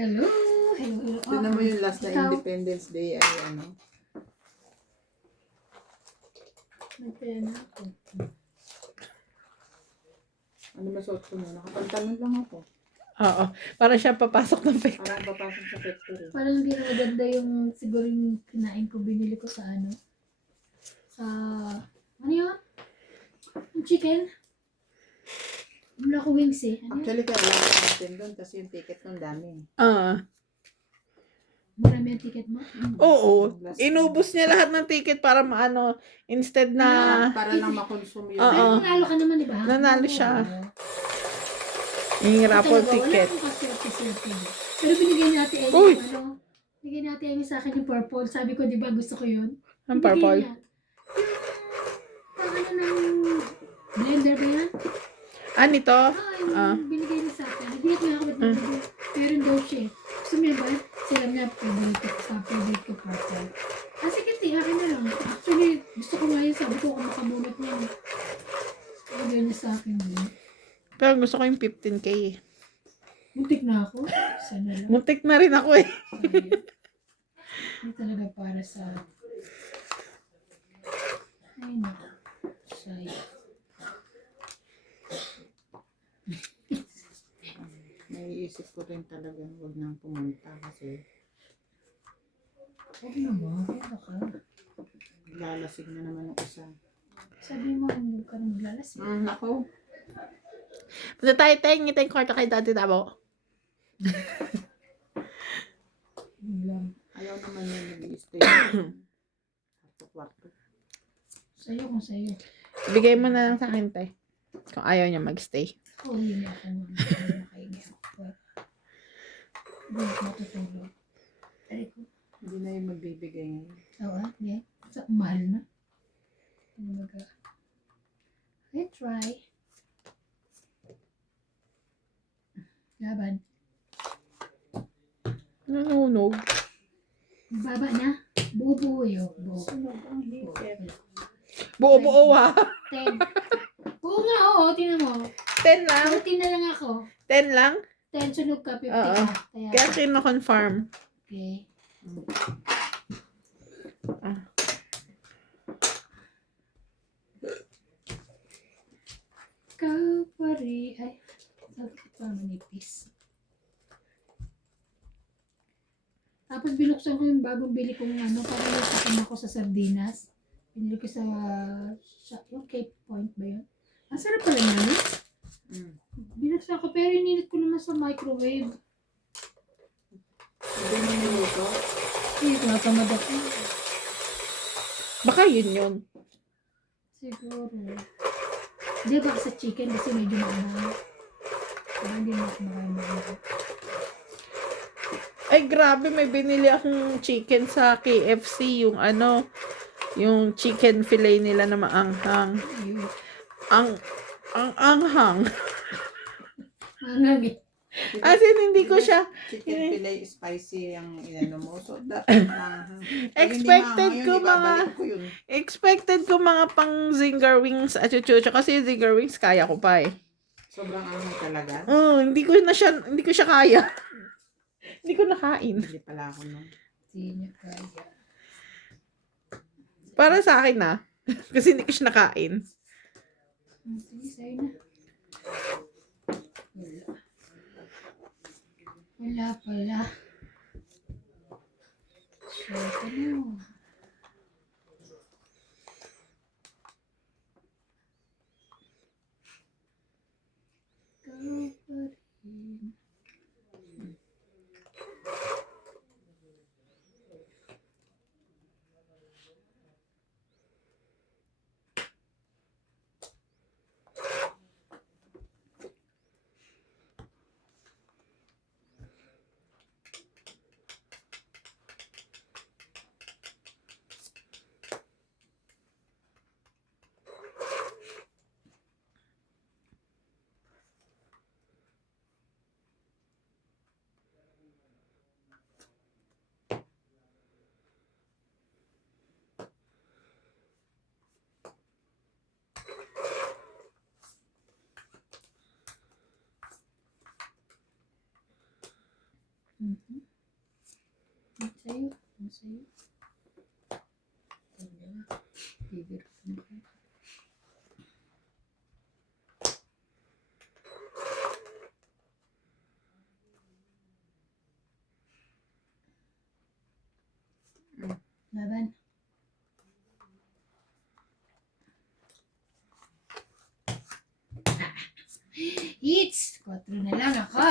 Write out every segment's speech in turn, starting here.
Hello, hello. Tignan mo yung last na Ikaw? Independence Day ay ano. Nagpena ako. Ano masuot ko na? Nakapantalon lang ako. Oo. Para siya papasok ng factory. Parang papasok sa factory. Parang hindi na maganda yung siguro yung kinain ko, binili ko sa ano. Sa, ano yun? Yung chicken? Wala ko wings eh. Ano yun? Actually, kaya lang natin doon kasi yung ticket nun dami. Marami ang ticket mo? Oo. Inubos niya lahat ng ticket para maano, instead na Para lang makonsume yun. Oo. Pero nanalo ka naman, di ba? Nanalo siya. Oo. yung raffle Talaga, ticket. Wala akong kaswerte-swerte. Pero binigay natin ay Uy! yung ano. Binigay natin ay sa akin yung purple. Sabi ko, di ba gusto ko yun? Ang Binigay purple. niya. Yung ano ng blender ba yan? Nito? Yung binigay niya sa akin. Nagulat nga ako ba't binigay. Meron daw siya eh. Gusto mo yan ba? Sila nga, favorite ko purple. Sige, akin na lang. Actually, gusto ko nga yun. Sabi ko, kung makamunot niya. Binigay niya sa akin yun. Pero gusto ko yung 15K eh. Muntik na ako. Sana lang. Muntik na rin ako eh. Hindi talaga para sa... Ay, naku. Say. Naiisip ko rin talaga huwag nang pumunta kasi Huwag naman. Ano ka? lalasig na naman yung isa. Sabi mo, hindi ka nang maglalas. Nako. Punta tayo tayong ngitay kwarto kay Dati Dabo. Ayaw naman yung nag-i-stay. Kwarto-kwarto. Sa'yo kung sa'yo. Bigay mo na lang sa akin, tay. Kung ayaw niya magstay. Oo, yun ako. Nakahingi ako. Hindi ako matutulog. Ay ko. Hindi na yung magbibigay ngayon. Oo, hindi. Sa mahal na. Ano baga? I try. Laban. Nanunog. Baba na. Buo-buo yun. Buo. Sunog ang hipit. Buo-buo ha. 10. Oo nga, oo. Tingnan mo. 10 lang. 14 na lang ako. 10 lang. 10 sunog ka, 50 Oo. ka. Kaya, Kaya kino-confirm. okay. Ikaw pa rin. Ay, sakit pa manipis. Tapos binuksan ko yung bagong bili kong ano, para yung ako sa sardinas. Binili ko sa yung Cape Point ba yun? Ang sarap pala namin. Binuksan ko, pero ininit ko naman sa microwave. Hindi mo niluto? Eh, tumatamad ako. Baka yun. Siguro. Hindi, baka sa chicken kasi medyo maanang. Kaya hindi na ako marami. Ay, grabe. May binili akong chicken sa KFC. Yung ano, yung chicken fillet nila na maanghang. Ayun. Ang anghang. Angang eh. As in, hindi ko siya... Chicken fillet spicy ang inano mo. So, dapat Expected ko mga... ko yun. Expected ko mga pang zinger wings at chuchucho. Kasi zinger wings kaya ko pa eh. Sobrang anghang talaga. Hindi ko siya kaya. Hindi ko nakain. Hindi pala ako nun. Hindi niya kaya. Para sa akin na. Kasi hindi ko siya nakain. Sige, sa'yo na. Wala pala. So, ano? Ikaw pa rin. Mhm. Ang sa'yo. Ang sa'yo. Ito na. Bibiro ko na kayo. Laban. Hits! 4 na lang ako.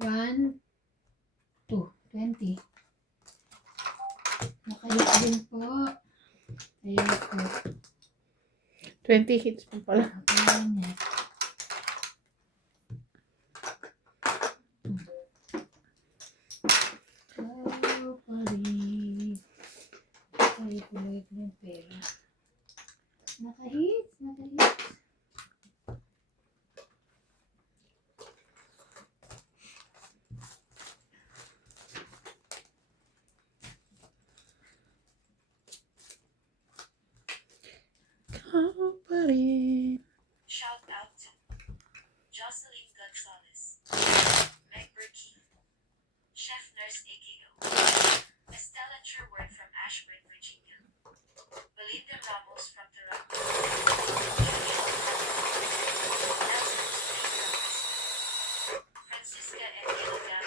1, 2, 20. Nakahit din po. Ayun po. 20 hits pa pala. Ayan niya. Oh, pari. Ay, tuloy ko ng pera. Nakahit. Nakahit. Ikaw pa rin. Shout out to Jocelyn Gonzalez, Meg Burkey, Chef Nurse AKO, Estella Sherwood from Ashburn, Virginia, Belinda Ramos from Toronto, Francisca and Gilligan,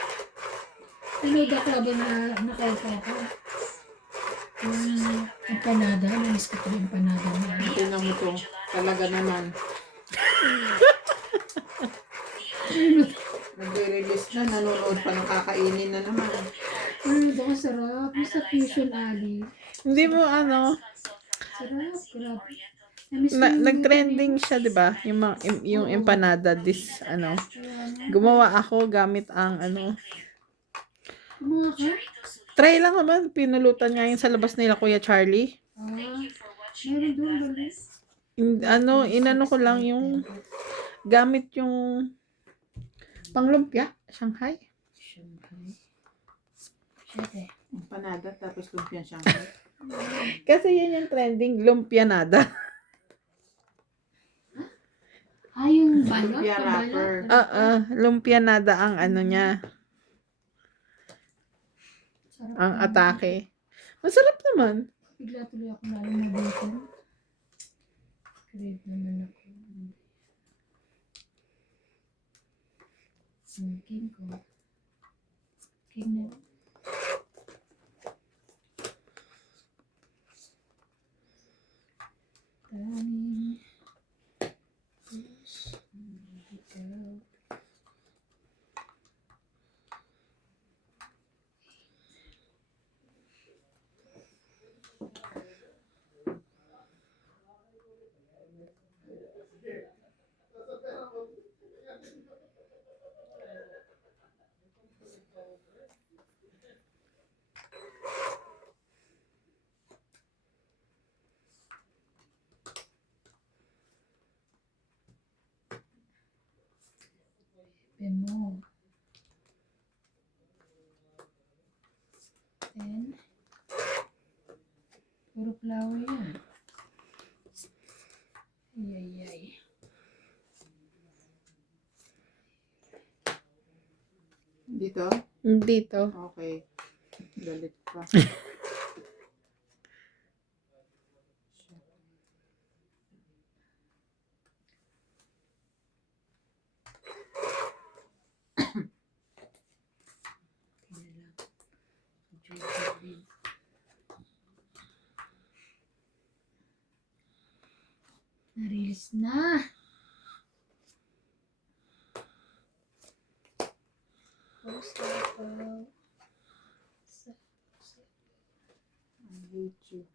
Ano da ko ba na nakaupo ako? Yung empanada. Namiss ko ito yung empanada niya. Tingnan mo to. Talaga naman. Nagre-release na. Nanonood pa ng kakainin na naman. Ano daw ang sarap. Yung sa Fusion Alley. Hindi mo ano, Sarap. Grabe. Namiss ko na, yung nag-trending luto siya, 'di ba? Yung yung empanada this ano. niya. Kaya nga. Gumawa ako gamit ang ano. Mga ka? Try lang naman, pinulutan nga yun sa labas nila Kuya Charlie. Ah, for watching meron and doon God ba? bless. Inano ko lang yung gamit yung panglumpia, Shanghai. Shanghai. Siyete. Empanada tapos lumpiang siyang. Kasi yun yung trending, lumpianada. Ah, yung balot? Lumpia Yung wrapper. balot? Lumpianada ang ano niya, Sarap ang naman. atake. Masarap naman. Bigla tuloy ako nalang mabitin. Crave naman ako. King ko. King na. Kanin. Push. Ikaw. Mo. 10. Puro flower yan. Ay. Dito? Dito. Okay. Galit pa. Na-release na. I hate you.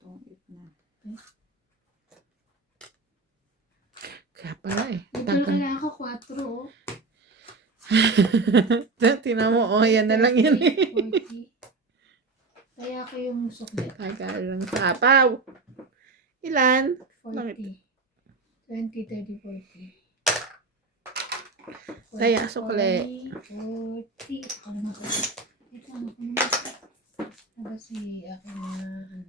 Tungit na. Kaya pala eh. Ito kailangan ko 4, oh. Tinan mo, oh, yan na lang yun eh. 40. Kaya ako yung sukli. Kaya lang sapaw. Ilan? 40. 20, 30, 40. Kaya, sukli. 40. Ano naman ko? Ito, ano ko naman. Kasi akin na, ano.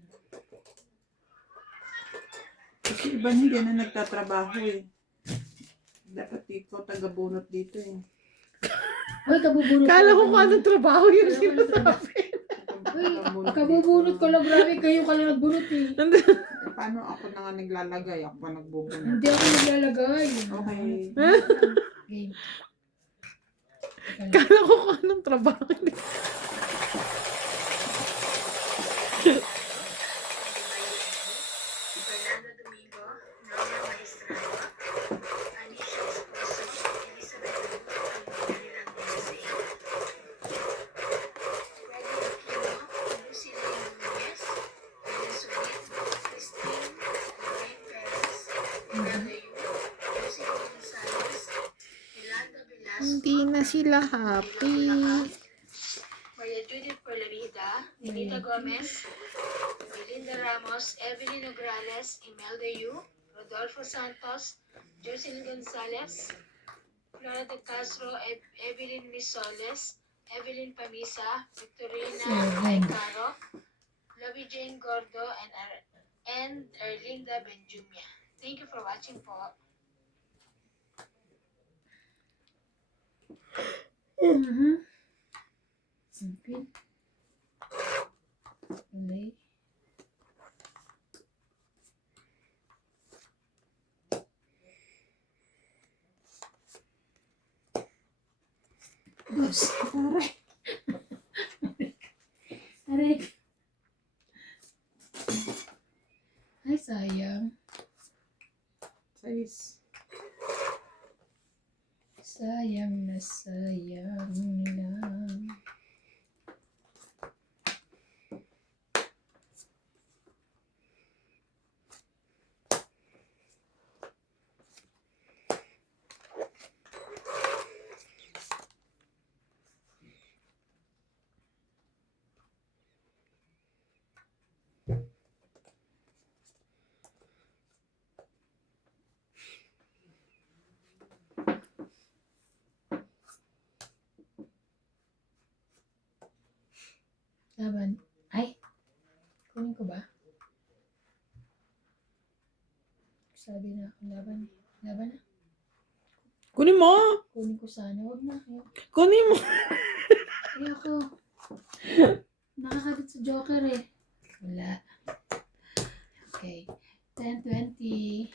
Kasi iba hindi na nagtatrabaho eh. Dapat ikaw taga-bunot dito eh. Uy, kabubunot Kala ko lang kung anong trabaho yung Kala ko anong trabaho. sinasabi. Uy, kabubunot ko lang. Grabe, kayo ka lang nagbunot eh. Paano ako na nga naglalagay? Ako pa nagbubunot. Hindi ako naglalagay. Okay. Game. Kala ko kung anong trabaho. Fernando Domingo, Norma Maestrado, Anisha Esposo, Elizabeth Lugo, Maryland Dempsey, Freddy Aquino, Lucy Lane Nunez, Ellen Sulit, Christine, Lorraine Perez, Imelda Yu, Jocelyn Gonzalez, Yolanda Velasco, Hindi na sila happy. Maria Judith Perlarida, Ninita Gomez, Belinda Ramos, Evelyn Nograles, Imelda Yu, Rodolfo Santos, Jocelyn Gonzalez, Flora de Castro, Evelyn Misoles, Evelyn Pamisa, Victorina Aicaro, Lovie Jane Gordo, and Erlinda Benjumia. Thank you for watching po. Simpin. Play. Dos. Aray. Aray. Ay, sayang. Size. Sayang na sayang lang. Laban. Ay! Kunin ko ba? Sabi na ako laban. Laban na. Kunin mo. Kunin ko sana. Huwag na. Ayoko. Kunin mo. Ayoko. Nakakadit sa Joker eh. Wala. Okay. 10, 20.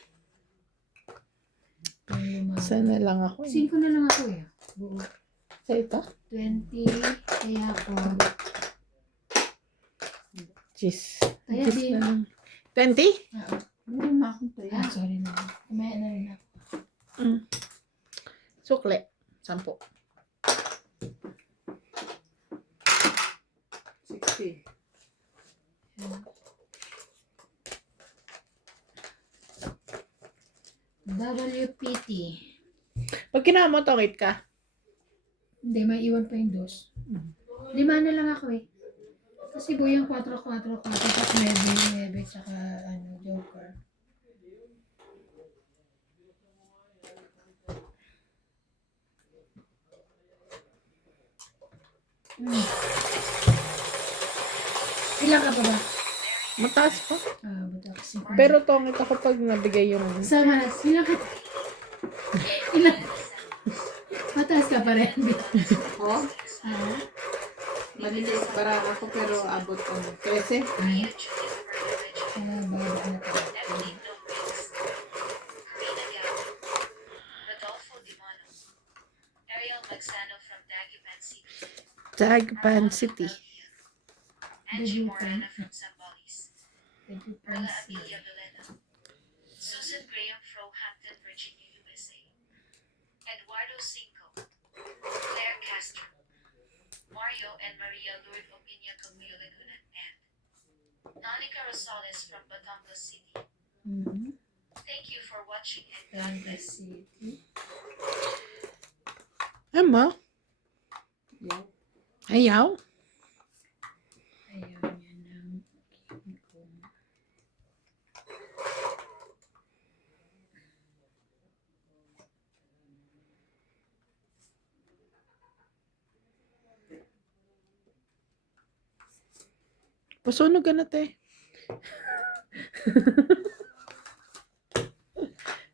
Sana lang ako. 5 na lang ako eh. Buo. Sa ito? 20. Kaya ako. Jeez. Kaya Jeez din. na lang. 20? Oo. Meron na akong tayo. Sorry na. Kumaya na rin ako. Sukle. 10. 60. WPT. Pag kinawa mo, tongit ka. Hindi, may iwan pa yung dos. 5 na lang ako eh. Kasi buyang 4, 4, 4, tapos 9, 9, tsaka ano, Joker. Ilan ka pa ba? Mataas pa. Buta kasi. Pero tongit ako pag nabigay yung... Sama na. Ilan ka? Ilan? Mataas ka pa rin. Oh, Ah? maliliit para ako pero abot ko. 13. Ay. Maria Judith Perlarida, Baba na ka. Evelyn Lopez, Karina Gao, Rodolfo Dimano, Ariel Magsano from Dagupan City, Dagupan City. Angie Morana from Zambales, Pwede pa Perla si... Amelia Villena, Susan Graham from Hampton, Virginia, USA, Eduardo Cinco, Claire Castro, Mario and Maria Lourdes Opinia Camuyo Lagunan, and Monica Rosales from Batangas City. Thank you for watching and God bless. City. Ama? Yeah. Ayaw? Ayaw niya ng King Kong. Pasunog ka na, te.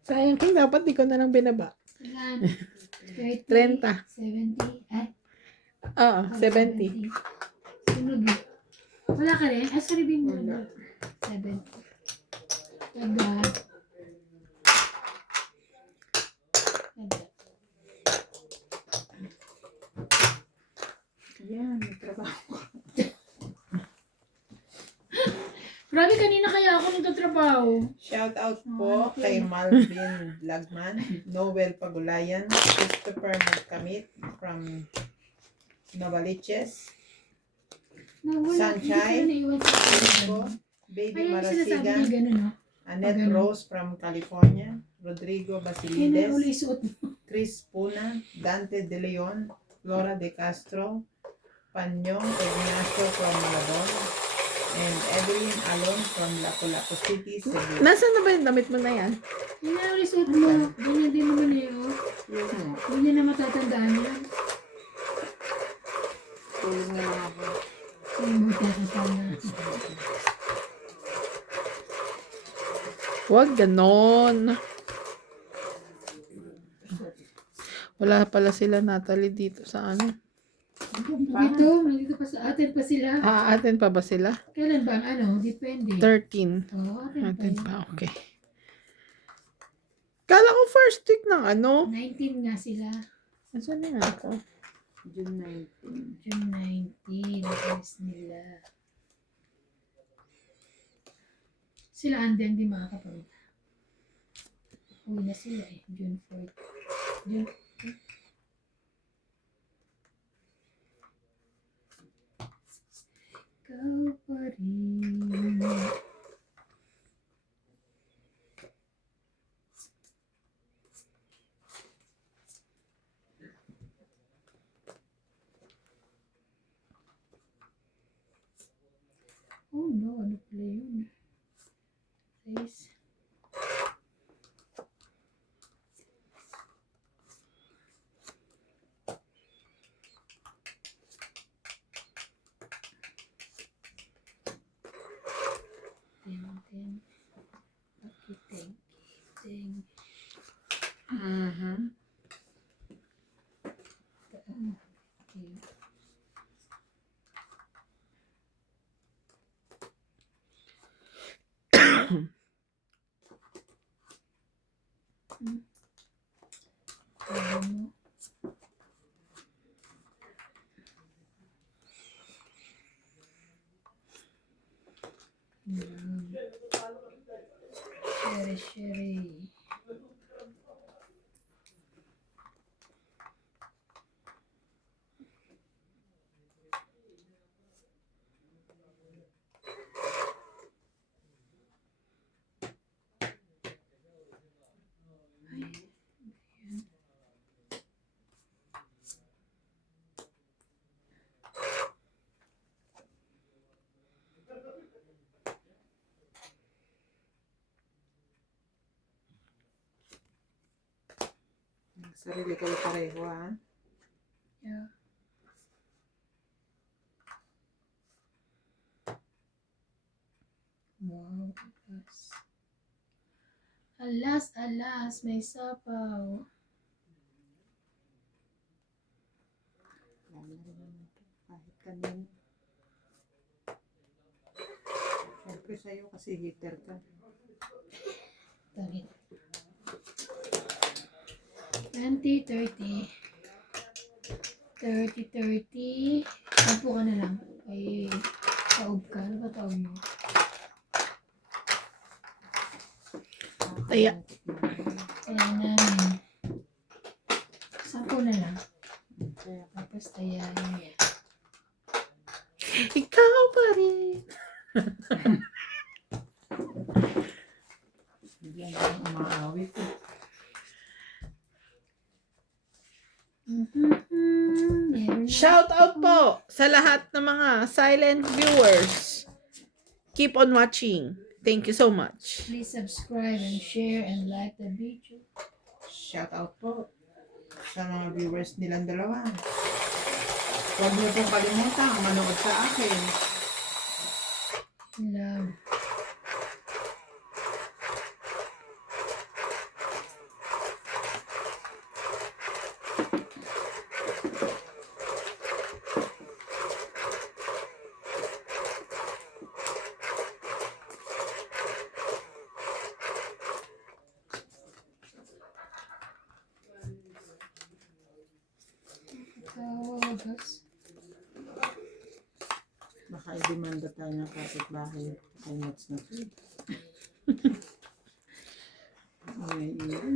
Sayang kung dapat di ko na lang binaba. Ilan? 30. 70. Ay, Oo, 70. Sunog eh. Wala ka rin? Ay, sorry, bin mo. 70. Taga. Yan, may trabaho. Grabe, kanina kaya ako nagtatrabaho. Shout out po kay Malvin Lagman, Noel Pagulayan, Christopher Magkamit from Novaliches, Sunshine, Rico, Baby Kaya yung sinasabi niya Marasigan, gano'n, no? Annette Ganun. Rose from California, Rodrigo Kaya na Basilides, ulit suot mo. Chris Puna, Dante De Leon, Flora De Castro, Panyong Ignacio from Malabon, and Evelyn Alon from Lapu-Lapu City, Cebu. Nasaan na ba yung damit mo na yan? Kaya na ulit suot mo. Ganyan din naman eh, oh. Yun, Hindi na matatandaan yan. tulog na lang ako. Ay, buta ka sana. Huwag ganon. Wala pala sila Natalie dito sa ano. Nandito pa sa atin pa sila. Atin pa ba sila? Kailan ba ang ano? Depende. 13. Oo, atin pa Atin yun. pa, okay. Kala ko first week ng ano. 19 nga sila. Saan na nga ito? June 19. June 19. Alis nila. Sila Anden di makakapunta. Uwi na sila eh. June 4. June Ikaw pa rin. Oh no, ano pala yun? Guys. Ten. Okay, thank you. Mhm. Okay. Ano? Sherry. Sarili kayo pareho, ha? Yeah. Wow, alas, may sapaw. Lalo na rin naman ito. Kahit kanina. Siyempre sa'yo kasi heater ka. Tangin. 20, 30. 30. Sampu ka na lang. Ay, taob ka. Ano ba taob mo? Taya. Kaya namin. Sampu na lang. Kaya Tapos tayahin niya. Ikaw pa rin. bigyan lang umaawit. Meron na. Shout out po sa lahat ng mga silent viewers. Keep on watching. Thank you so much. Please subscribe and share and like the video. Shout out po sa mga viewers nilang dalawa. Huwag niyo pong kalimutan manood sa akin. Love. Tawagas. Baka i-demanda tayo ng kapitbahay kay Nuts na food. Ay, yun.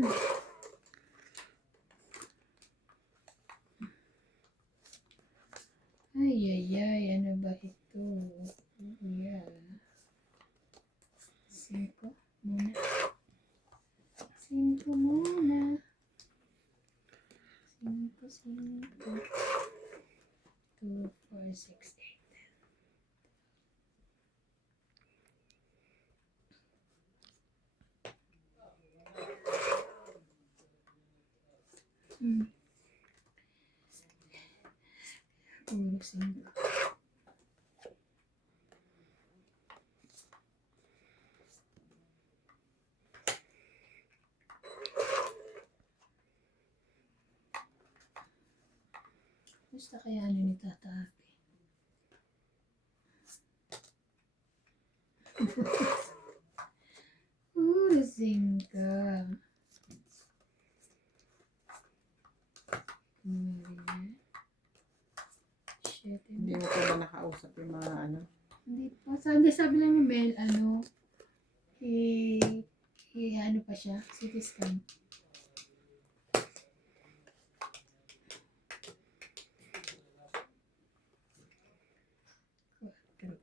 Ay, ano ba ito? Yeah. 5 muna. 5 muna. 5, 5. 2, 4, 6, 8. Puro 5. Basta kaya ano ni Tata Happy? Puro 5. Shit. Hindi mo pa ba nakausap yung mga ano? Hindi pa. Sabi lang ni Mel, ano pa siya, CT scan.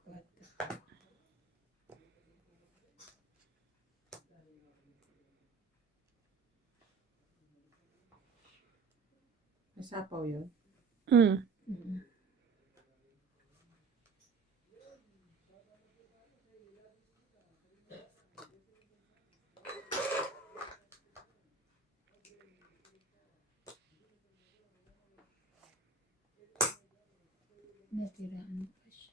Quatro. May sapaw yun? Mm. Natiraan pa siya.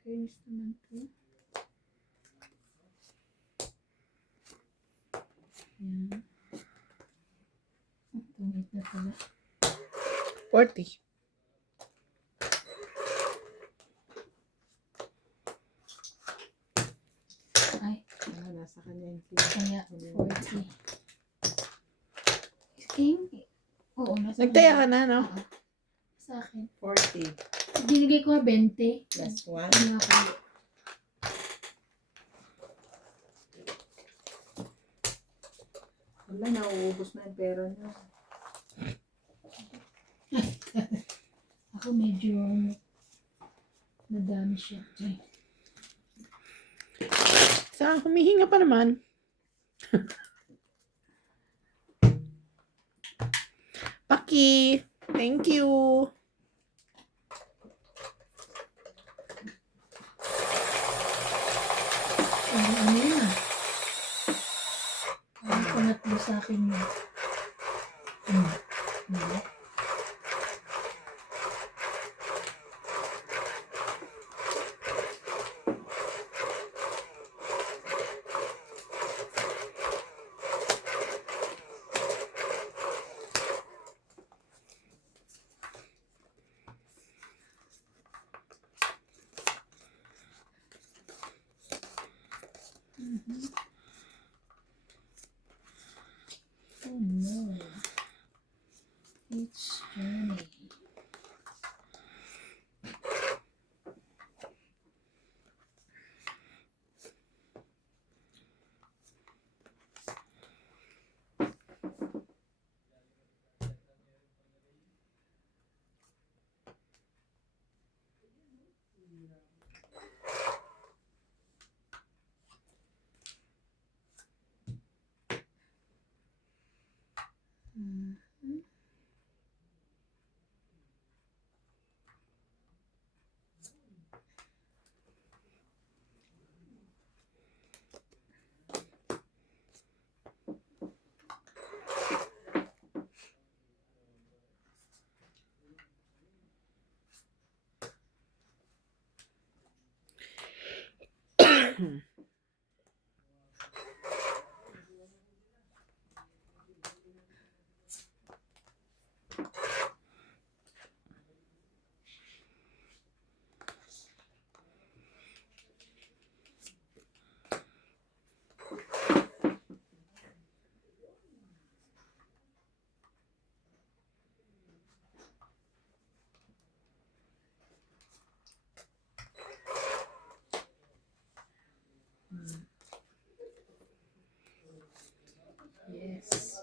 Kainis naman to. Yan. Tungit na pala. 40. Ay, Nasa kanya yung kaya 40. King? Oo, nasa Nagtaya ka kanya. na, no? Oo. Sa akin. 40 Binigay ko nga 20. plus 1. Ano nga pala? Wala, nauubos na yung pera niya. Ako medyo nadami siya. Ay. Sa humihinga pa naman. Paki, thank you. Ano yun ah? Parang pangatlo sa akin yun. Hindi. Oh no. It's journey.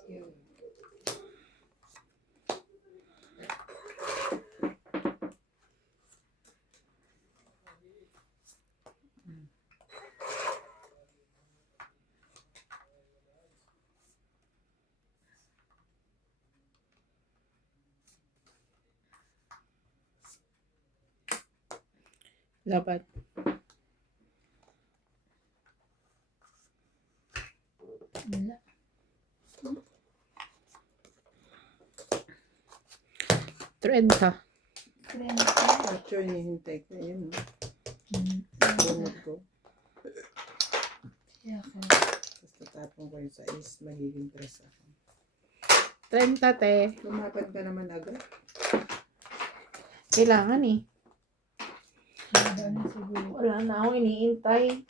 Yun. Dapat. Wala. 30. Trend. Actually, hinihintay ko yun. Hmm. Bunod ko. Kaya ako. Tapos tatapon ko yung sa is, magiging press ako. 30, te. Lumapad ka naman agad. Kailangan eh. Haba na siguro. Wala na akong iniintay.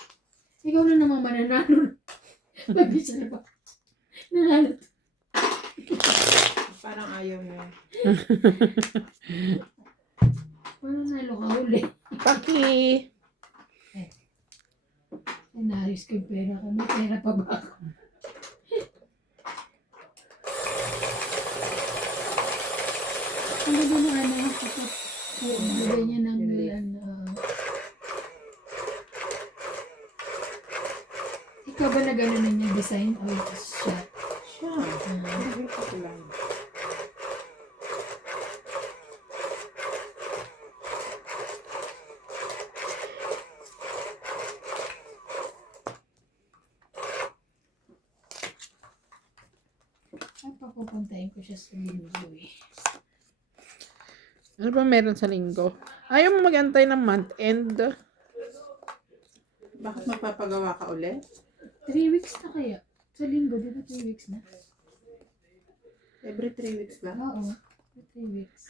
Ikaw na naman mananalo. Mag-isa na ba? Nanalo. Parang ayaw mo. Paano nalo ka uli? Paki. Ay, naayos ko yung pera ko. May pera pa ba ako? Ano ba na ano? Kapag bigay niya ng ano. Ikaw ba na gano'n na niya design o siya? Siya. Hindi ko lang. Ay, papupuntahin ko siya sa linggo eh. Ano ba meron sa linggo? Ayaw mo mag-antay ng month end. Bakit magpapagawa ka ulit? 3 weeks na kaya? Sa linggo, di ba 3 weeks na? Every 3 weeks lang? Oo, 3 weeks.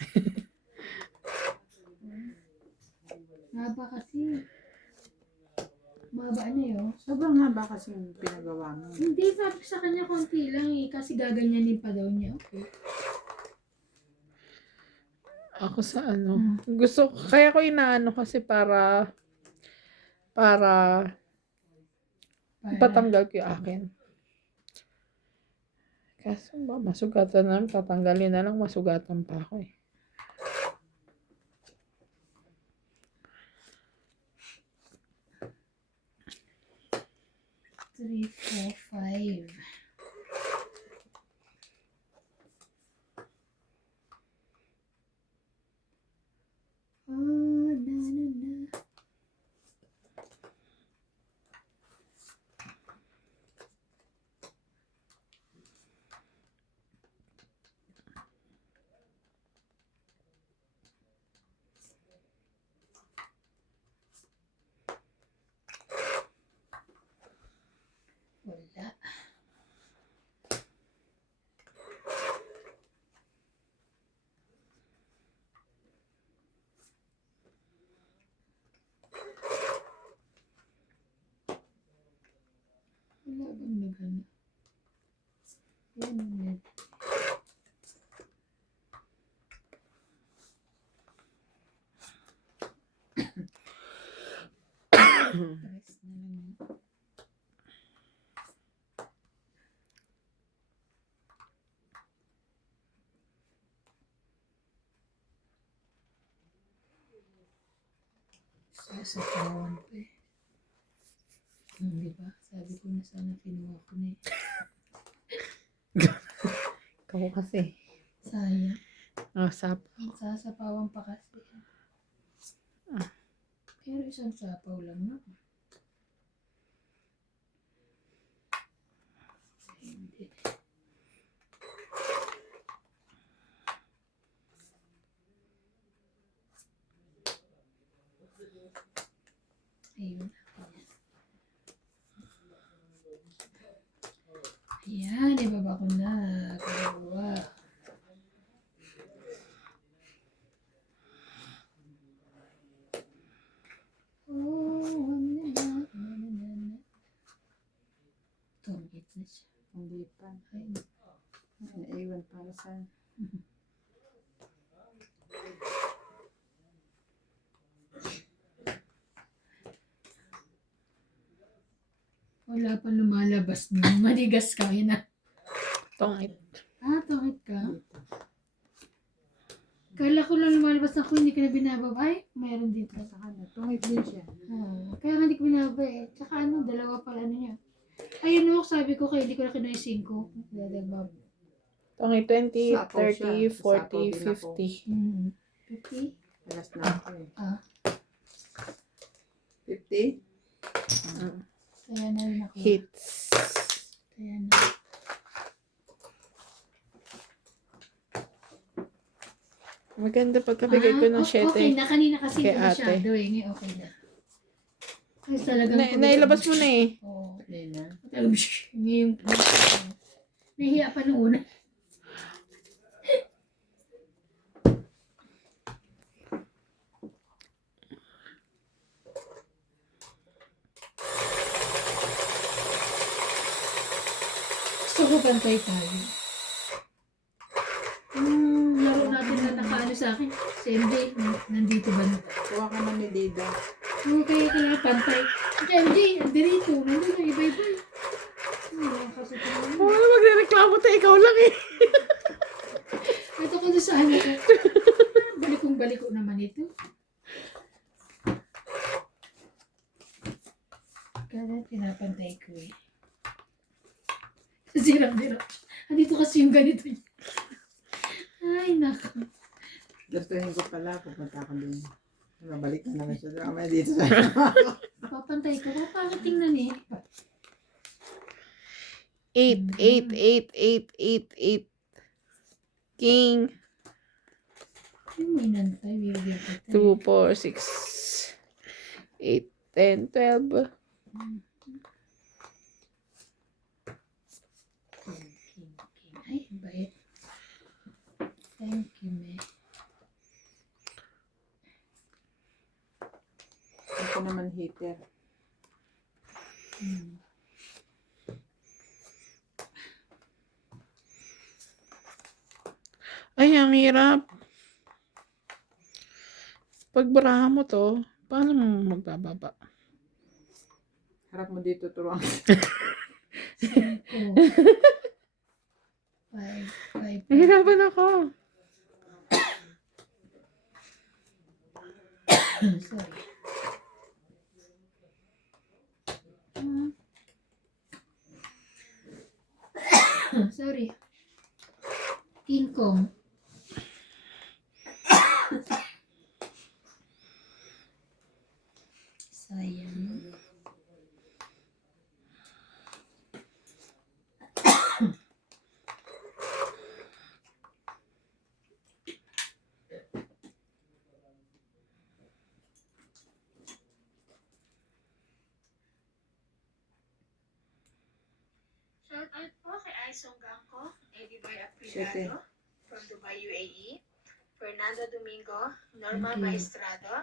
Haba kasi. Mahaba na yun. Sobrang haba kasi yung pinagawa mo. Hindi, sabi sa kanya konti lang eh. Kasi gaganyanin pa daw niya. Okay. Ako sa ano. Gusto, kaya ko inaano kasi para patanggal ko yung akin. Kaso ba, masugatan na, tatanggalin na lang, masugatan pa ako eh. Three, 4, 5. Na. Wala. Wala bang nagano? Yan ulit. Press na lang. Sasapawan pa eh. Di ba? Sabi ko na sana kinuha ko na eh. Ikaw kasi. Sayang. Sasapawan pa kasi. Pero isang sapaw lang na. Hindi. Ayun. Ayan, ibaba ko na. Kagawa. Oh, na. Tumigit na siya. Hindi pa. Ay, Naiwan para sa... wala pa lumalabas na. Manigas ka, yun na. Tongit. Ah, tungit ka? Kala ko lang lumalabas ako, hindi ka na binababa. Ay, mayroon dito. Sa kanya, tungit din siya. Kaya nga hindi ko binababa eh. Tsaka ano, dalawa pala ano niya. Ayun o, sabi ko kaya hindi ko na kinuha yung 5. Dadagdag. Tongit 20, Sapaw siya. 30, Sapaw 40, din ako. 50. 50? Last na ako eh. Ah, 50? kaya na rin ako. Hits. Kaya na. Maganda pagkabigay ko ng 7. Okay na, kanina kasi Kay hindi ate. masyado eh. Ngayon okay na. Kasi talagang Nailabas mo na eh. Oo. Hindi na. Talagang ngayon. Nahiya pa nung una. Gusto ko pantay tayo. Laro natin na nakaano sa akin. Si MJ, nandito ba na? Kuha ka na ni Dida. Okay, kaya pantay. Si MJ, nandito. Nandito na, iba-iba. Kasi ito Wala magre-reklamo tayo, ikaw lang eh. ito ko doon sa ano ko. Balikong-baliko naman ito. Kaya pinapantay ko eh. Sirang-dira. Andito kasi yung ganito niya. Ay, nako. Gustuhin ko pala, pupunta ko din. Mabalik na naman siya. Mamaya dito sa Papantay ko. Bakit tingnan eh? 8, 8, 8, 8, 8, 8. King. Yung may nantay. Bibigyan ko 2, 4, 6, 8, 10, 12. Ay, bait. Thank you, me. Ako naman heater. Ay, ang hirap. Pag barahan mo to, paano mo magbababa? Harap mo dito, turuan. 5. 5. Nahirapan ako. Sorry. Sorry. King Kong. Sayang. Shout out po kay Aisong Gangko, Eddie Boy Siyete. Aprilado from Dubai, UAE, Fernando Domingo, Norma Thank you. Maestrado,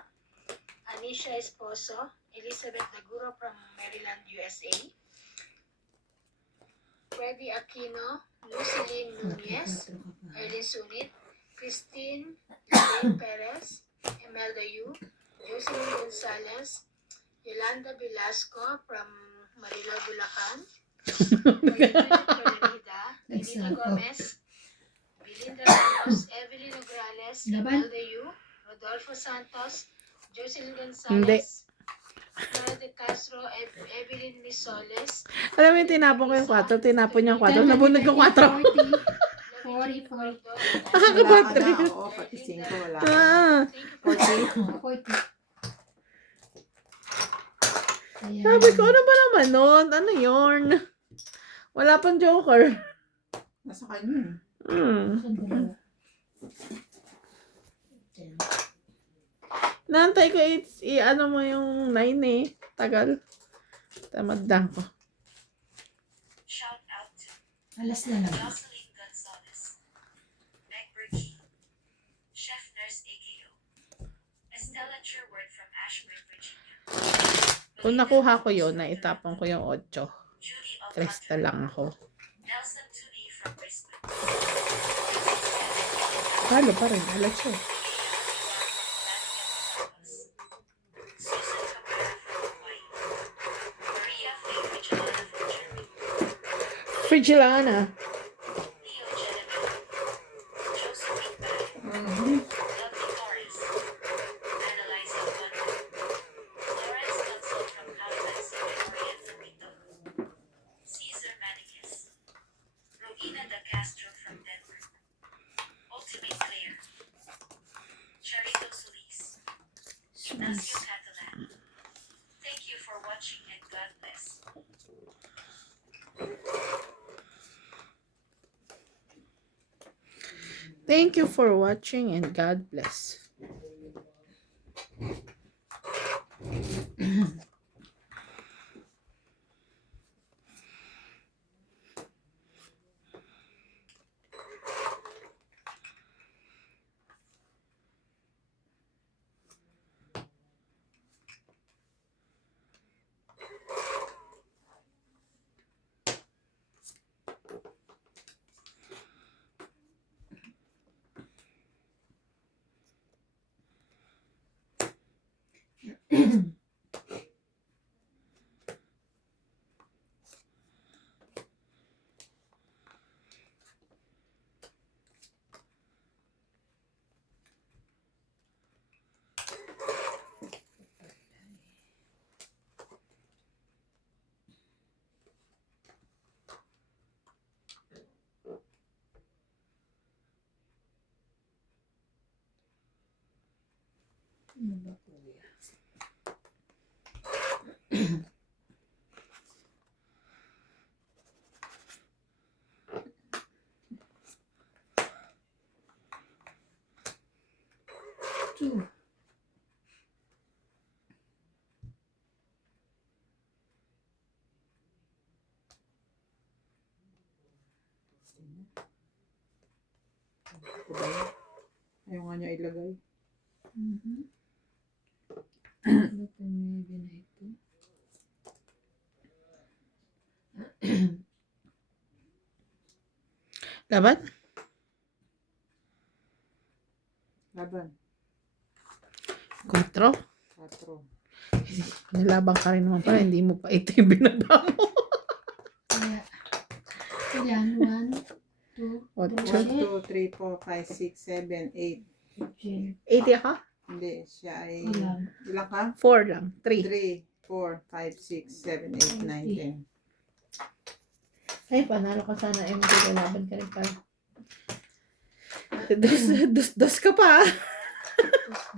Anisha Esposo, Elizabeth Naguro from Maryland, USA, Freddy Aquino, Lucilene Nunez, Erlin Sunit, Christine Elaine Perez, Imelda Yu, Jocelyn Gonzalez, Yolanda Velasco from Manila, Bulacan, Carolina, Benita Gomez, Belinda Ramos, Evelyn Nograles, Laban. Imelda Yu, Rodolfo Santos, Jocelyn Hindi. Gonzalez, Flora de Castro, Evelyn Misoles, Alam mo yung tinapon ko yung 4, tinapon niya 4, nabunod ko 4. 40. 40. Wala ka na. Oo, pati 5 wala ka. Ah, 40. 40. Ayan. sabi ko, ano ba naman nun? Ano yun? Wala pang joker. Nasa kanya eh. Saan dalawa? Ayan. Naantay ko ano mo yung 9 eh. Tagal. Tamad lang ko. shout out to Alas na lang. Jocelyn Gonzalez, Meg Berkey, Chef Nurse AKO, Estella Sherwood from Ashburn, Virginia. Kung nakuha ko yun, naitapon ko yung 8. Judy 3 Alcantara, lang ako. Nelson Tuni from Brisbane. Palo pa rin. Alas siya. Susan Cabrera from Hawaii. Maria Faye Vigilana from Germany. Frigilana. Thank you for watching and God bless. Ano ba kuya? Two. Ito ba yun? Ayaw nga niya ilagay. Ano pa maybe na ito? Laban? Laban. 4. 4. Nilabang ka rin naman pala. Hindi mo pa ito yung binaba mo. Kaya, ilan? 1, 2, Ocho. 1, 2, 3, 4, 5, 6, 7, 8. 80 ka? Hindi, siya ay... Ilan? Ilan ka? 4 lang. 3. 3, 4, 5, 6, 7, 8, 9, 10. Ay, panalo ka sana. MJ, laban ka rin pa. Dos ka pa.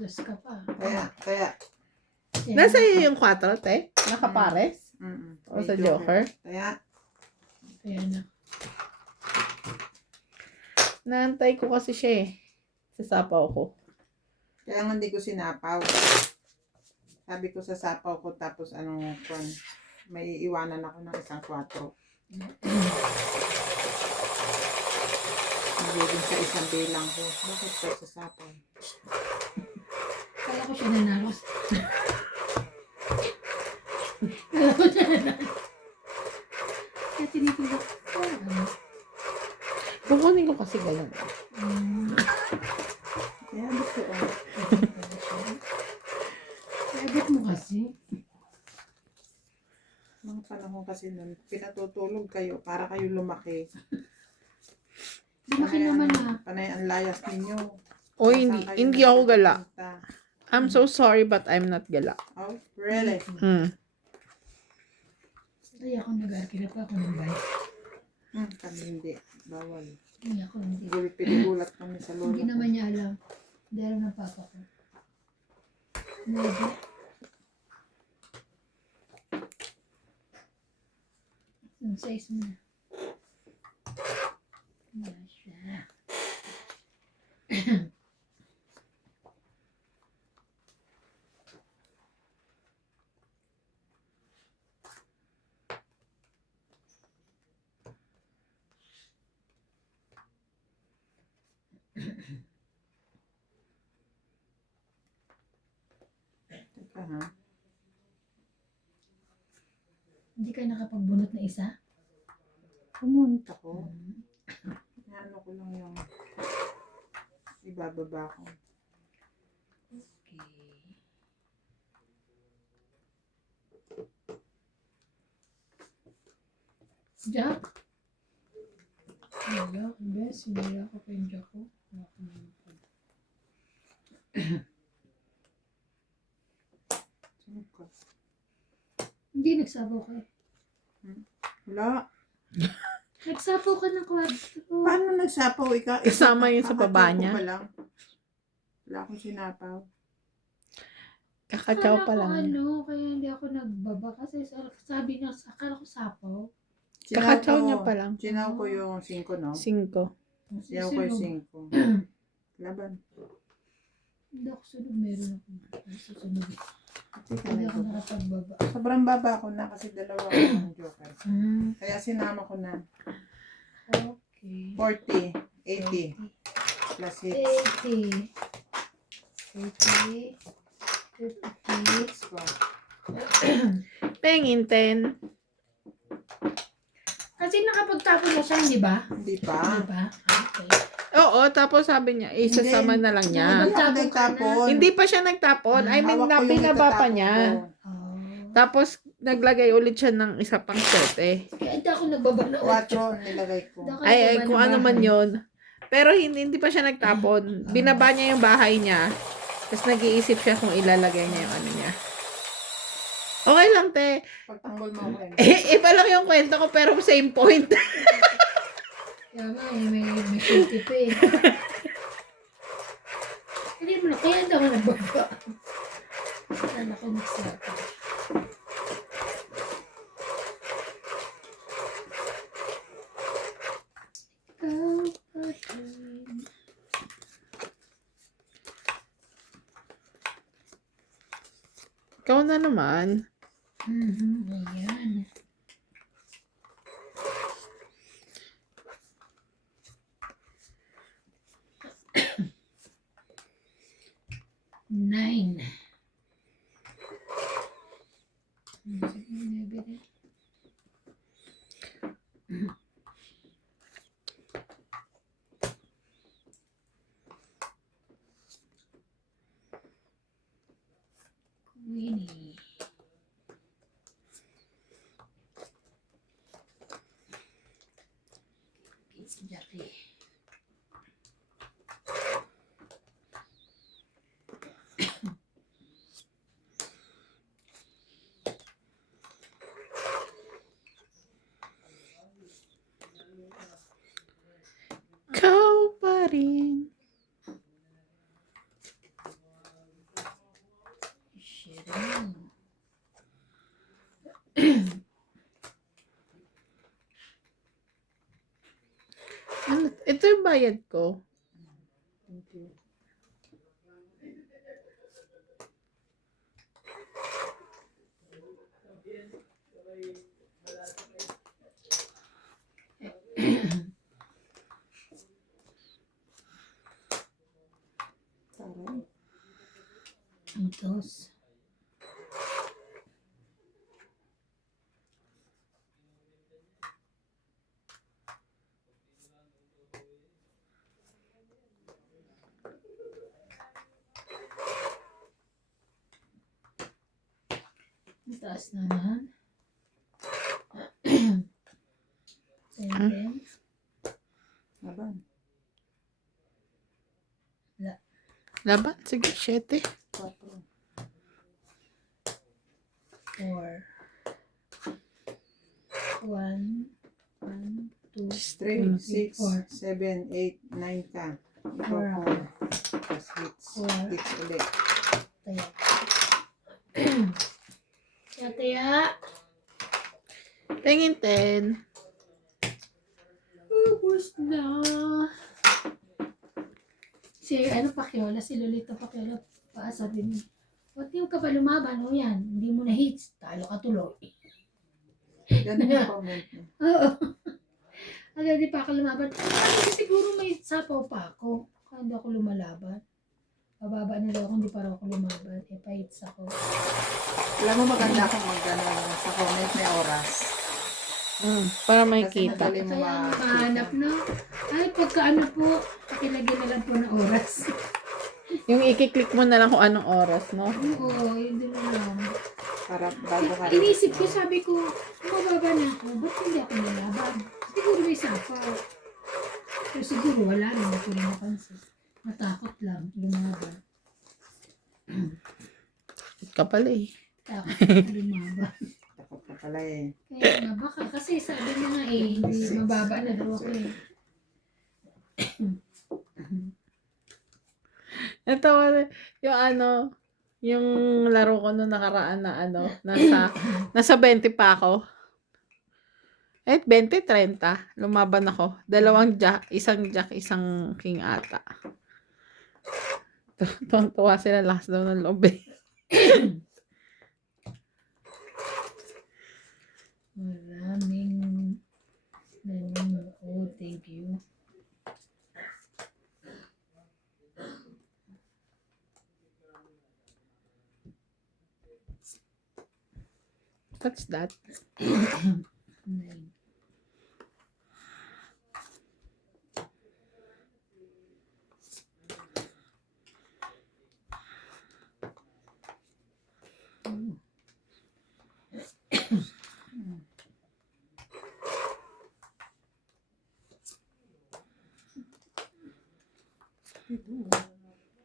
Dos ka pa. Kaya. Nasa iyo yung 4, te? Nakapares? O sa Joker? Kaya. Kaya na. Naantay ko kasi siya eh. Sasapaw ko. Kaya nga hindi ko sinapaw. Sabi ko sa sapaw ko tapos may iwanan ako ng isang 4. Magiging sa isang bilang ko. Bakit pa sa sapaw? Kaya ko siya nanalo. Kaya ko siya nanalo. Kaya tinitigil ko. Kukunin ko kasi ganun. Kaya gusto ko. Kaya ba't mo kasi? Mga panahon kasi nun, pinatutulog kayo para kayo lumaki. Lumaki naman na. Panay ang layas ninyo. O Saan hindi, kayo hindi ako gala. nagpupunta? I'm so sorry but I'm not gala. Oh, really? Ay, ako nag-arkira pa ako ng bike. Kami hindi. Bawal. Hindi ako hindi. Pinigulat kami sa lolo. Hindi naman niya alam. Hindi alam ng papa ko. Maybe. Ang size mo na. Wala siya. Teka ha. Hindi ka nakapagbunot na isa? Pumunta ko. Ano ko lang yung ibababa ko. Okay. Jack? Wala, bes. Sinira ko pa yung Jack ko. Wala ko naman pa. Sino ka? Hindi, nagsabaw ka eh. Wala. Nagsabaw ka ng kwarto. Paano nagsapaw ikaw? Kasama yun sa baba Kakatsaw ko niya? pa lang. Wala akong sinapaw. Kakatsaw pa Akala ko lang. ano, kaya hindi ako nagbaba kasi sabi niya, akala ko sapaw. Kakatsaw niya pa lang. Sinaw ko yung 5, no? 5. Siya ko 5. Laban. Hindi ako sunod, meron ako. Susunod. Teka Hindi lang. ako nakapagbaba. Sobrang baba ko na kasi dalawa ko ng joker. Kaya sinama ko na Okay. 40, 80 plus hits. 80. 80. 50. Let's go. Pengin 10. Kasi nakapagtapon na siya, hindi ba? Hindi pa. Hindi ba? Okay. Oo, tapos sabi niya, isasama na lang niya. Hindi ako nagtapon. Hindi pa siya nagtapon. I mean, Hawak ko yung binaba pa itatapon niya. ko. Oh. Tapos, naglagay ulit siya ng isa pang sete. Kaya hindi ako nagbaba na 4 nilagay ko. Hindi ako Ay, nagbaba kung na ano man bahay. yun. Pero hindi pa siya nagtapon. Binaba niya yung bahay niya. Tapos nag-iisip siya kung ilalagay niya yung ano niya. Okay lang, te. Pagtanggol mo ako. Iba lang yung kwento ko, pero same point. Kaya nga, may shitty pa eh. Hindi mo na, kaya hindi ako nagbaba. Saan ako nagsabi? Ikaw pa rin. Ikaw na naman. Ayan. Nine. Sige, maybe. Winnie. Jackie. Ikaw pa rin. Sharon. Ano, ito yung bayad ko. Thank you. Taray. Dos. Taas naman. 10. Laban. Laban? Sige, 7. 4. 4. 1, 2, 3, 6, Four. 7, 8, 9 ka. Ikaw Four. 4. Plus hits. Four. Hits ulit. Taya. Taya. Pengin 10. Ubus na. Si Pakiola, si Lolita Pakiola, paasa din. Ba't yung ka pa lumaban? O yan, hindi mo na hits. Talo ka tuloy. Ganun yung comment mo. Oo. Agad di pa ako lumaban. Kasi siguro may sapaw pa ako. Kaya hindi ako lumalaban. Bababa nila ako, hindi para ako lumaban. Eh, pa-hits ako. Alam mo maganda kung mag-ano sa comment may oras. Para may Kasi kita. madali mo Kaya makita. mahanap na. Ay, pagka po, pakilagyan na lang po ng oras. Yung i-click mo na lang kung anong oras, no? Oo, yun din na lang. Para bago ka. Inisip ko, sabi ko, mababa na ako, ba't hindi ako nalaban? Siguro may sapaw. Pero siguro wala na, hindi ko rin napansin. Matakot lang, lumaban. Ka pala eh. Takot na lumaban. Takot na pala eh. Kaya nga, baka kasi sabi niya nga eh, hindi mababa na daw ako eh. Ito, yung laro ko nung nakaraan na nasa 20 pa ako. Eh, 20, 30. Lumaban ako. Dalawang jack, isang king ata. Tuwang-tuwa sila, lakas daw ng loob eh. Maraming nanonood. Thank you. What's that? 9.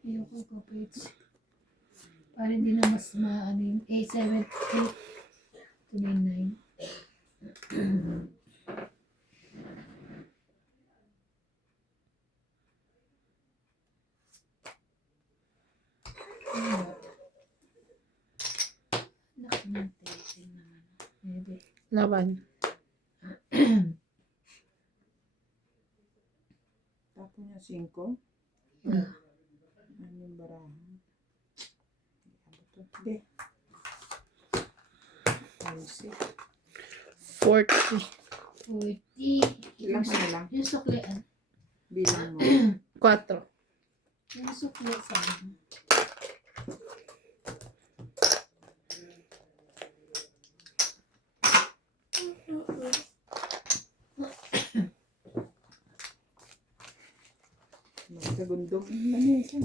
Ayoko ko page. Para hindi na mas maano yung 8, 7, 8 to 9, 9. Naku, naman. Maybe. Laban. Tapo niya 5. Ah. Ano yung barahan? Hindi. 40. 40. Ilang ka na lang? Yung suklian. Bilang mo. 4. Yung sukli sa akin. Magkagundong ang lamesa.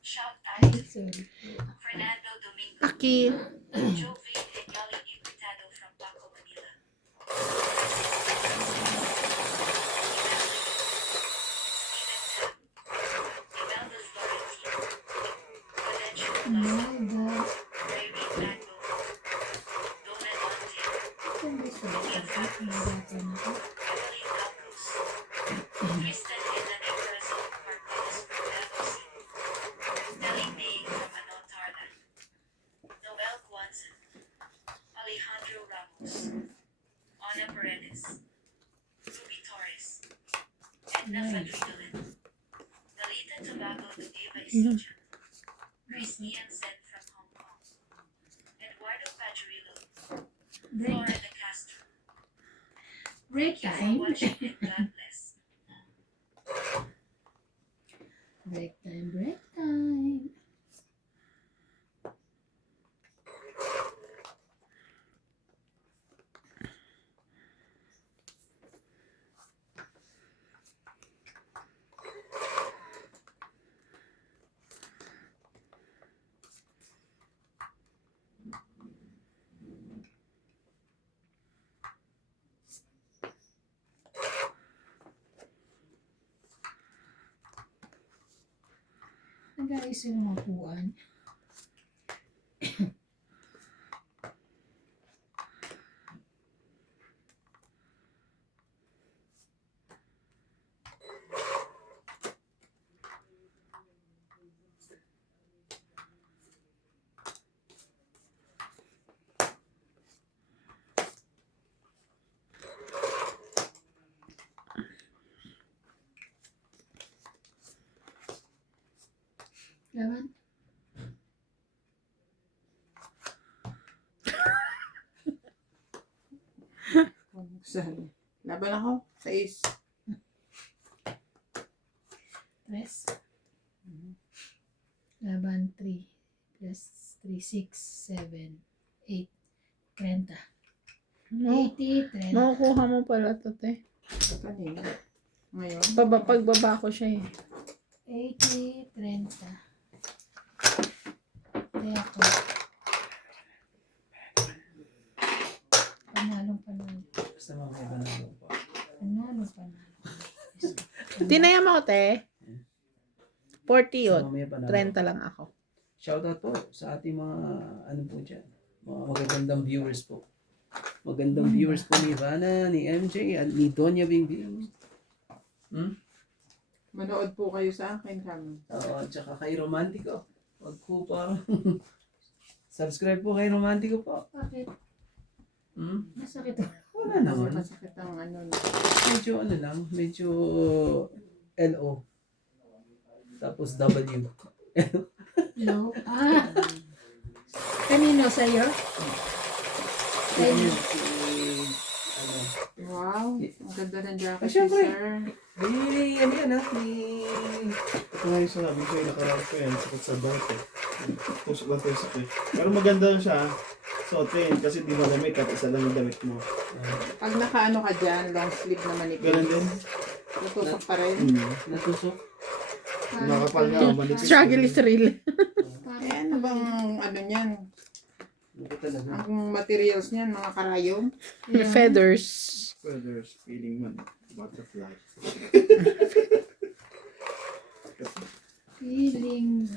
Shout Ay, out sorry. Fernando Domingo, Aki. Jovi and Yali Invitado from Paco, Manila. Imelda Florentino, Valencio Oh Plaza, my God. Irene Mango, Dona Monte, Saan ba siya? Nahirapan ako. Evelyn Alcos, Kristen Elena Corazon Marcos from Davao City, Nelly May from Anotarla, Noel Guanzan, Alejandro Ramos, Ana Paredes, Ruby Torres, Edna Fadridolin, Dalita Tobago Dugiba Isija, Chris Ian Sen from Hong Kong, Eduardo Pajarillo, Flora de Castro. Break Thank you for time. watching and God bless. Break time, break time. Nag-aayos yung mga upuan. Laban? Laban ako. 6. 3. Laban 3. Plus 3, 6, 7, 8. 30. No. 80, 30. Makukuha mo pala to, te. Kanina. Ngayon. Pagbaba ko siya eh. 80, 30. Kaya ako. Panalong panalo. Basta mamaya panalo pa. Panalo panalo. Tinayam ako, te. 40 yun. Basta mamaya panalo. 30 lang ako. Shoutout po sa ating mga ano po dyan. Mga magagandang viewers po. Magandang viewers po ni Rana, ni MJ, at ni Donya Bingbing. Manood po kayo sa akin kami. Oo, at saka kay Romantico. Wag po parang. Subscribe po kay Romantico po. Bakit? Hmm? Masakit. Wala naman. Masakit ang ano. Medyo ano lang, medyo LO. Tapos W. No? Kanino sa'yo? Yun yun, si, ano, Wow, ang ganda ng jacket, syempre. sir. ano yan ha, Ito nga yung sinabi ko yung nakaraan ko yan, sakit sa balat eh. Tusok lang tayo sakit. Pero maganda siya, suotin kasi di malamig at isa lang yung damit mo. Pag nakaano ka dyan, long sleeve na manipis. Ganun din. Tutusok pa rin. natusok. Nakapal nga, manipis. Struggle is real. Eh, ano bang ano niyan? Ano talaga? Ang materials niyan, mga karayom. The feathers. Feathers, feeling man, butterfly. Feeling.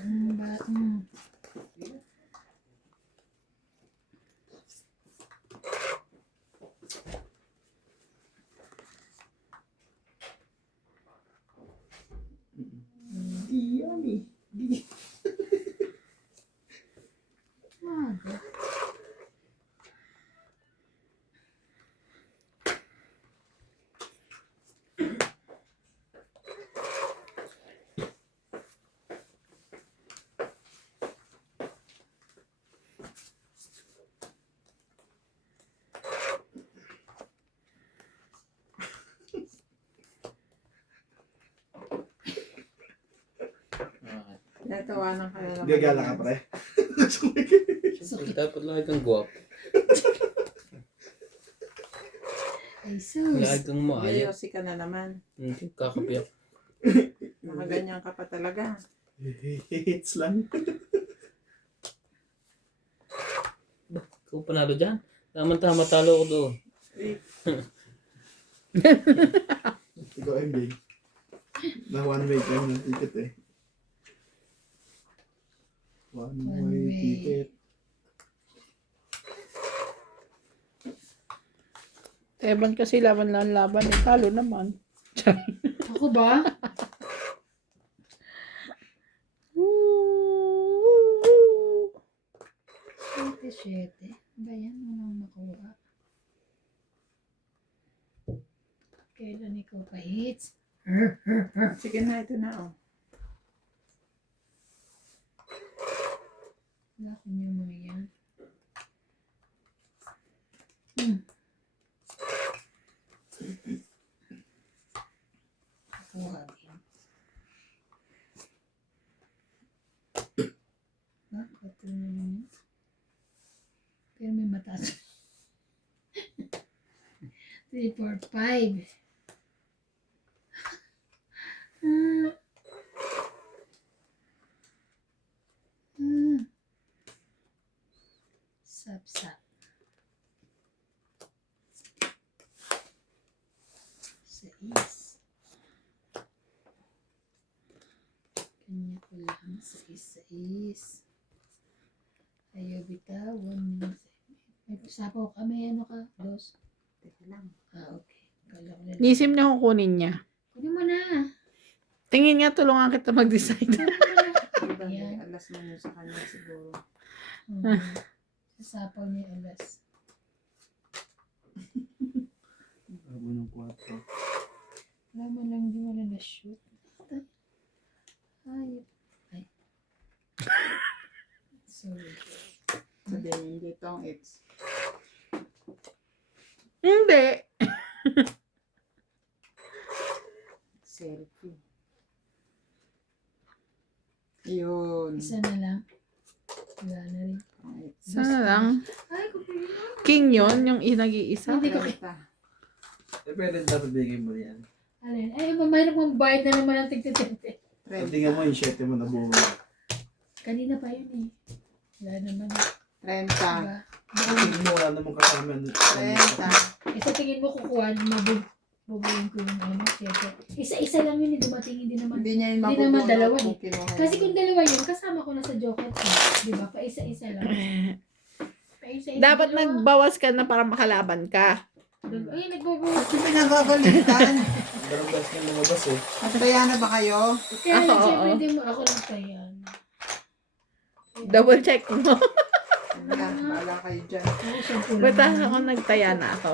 Yummy. Maga. Natawanan ka na naman. Gagala ka pre. Dapat lagi kang guwap. Ay, sus. Lagi kang maaya. Yosi ka na naman. Hindi, kakapiyak. Nakaganyan ka pa talaga. Hits lang. Ikaw panalo dyan. Tama-tama talo ko doon. Ikaw MJ. Na one way kayo ng ticket eh. One One way way. ticket. Eban kasi laban lang laban. Eh, talo naman. Ako ba? Siyete. Ba yan? Walang nakuha. Kailan ikaw pa hits? Sige na, ito na oh. Wala ko niyo mga yan. Nakuha din. Kato na lang yan. Pero may mataas. 3, 4, 5. Sap-sap. 6. Kanya ko lang 6. Ayaw bitawan. May sapaw kami, ano ka? Dos. Teka lang. Okay. Kala ko na lang. Nisim niya kukunin niya. Kunin mo na. Tingin nga, tulungan kita mag-decide. Diba, Yan. may alas mo yun sa kanya siguro. Sasapaw niya yung alas. Ako ng 4. Wala man lang, di mo na na-shoot. Ay. Ay. Sorry. Sabihin dito ang it's Hindi. selfie. Yun. Isa na lang. Wala na rin. Ang it's. Sana lang. Ay, kupili. King yon yung nag-iisa. Hindi ko Basta. Pwede dapat bigay mo yan. alin. Ay, mamayroon mong bayad na naman ng tigtitente. Tingnan mo yung 7 mo na buo. Kanina pa yun eh. Wala naman. 30. Diba? Tingnan mo wala namang kasama. 30. Eh, sa tingin mo kukuha, mabubuhin ko yung ano, siyempre. Isa-isa lang yun, dumating, hindi naman. Hindi niya yun Hindi naman mabubunot dalawa kung eh. kinuha Kasi niya. kung dalawa yun, kasama ko na sa joker ko. Diba? Pa isa-isa lang. Pa isa-isa. Dapat dalawa. nagbawas ka na para makalaban ka. Ay, nagbabawas. Kasi pinagagalitan. Dalawang beses na lumabas eh. Masaya na ba kayo? Kaya lang, Oo, siyempre, oo. hindi mo ako lang pa yan. Double check mo. Bahala kayo dyan. Oo, 10 lang. Basta ako nagtaya na ako.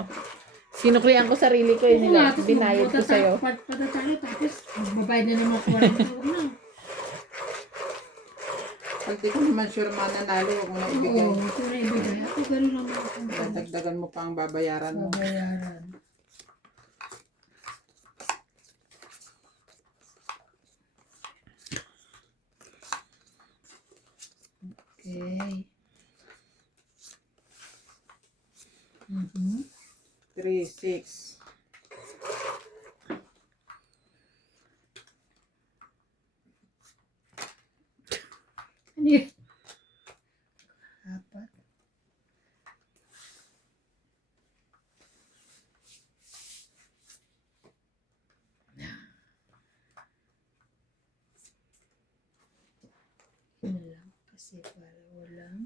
Sinuklian ko sarili ko yun nila. Binayad ko sa'yo. Patatalo, tapos magbabayad na naman ko. Huwag na. Pag di ka naman sure mananalo, huwag mo na ibigay. Oo, ito na ibigay. Ako gano'n lang ako. Dagdagan mo pa ang babayaran mo. Babayaran. Okay. 3, 6. Ano yun? Apat. Yun na lang. Kasi para walang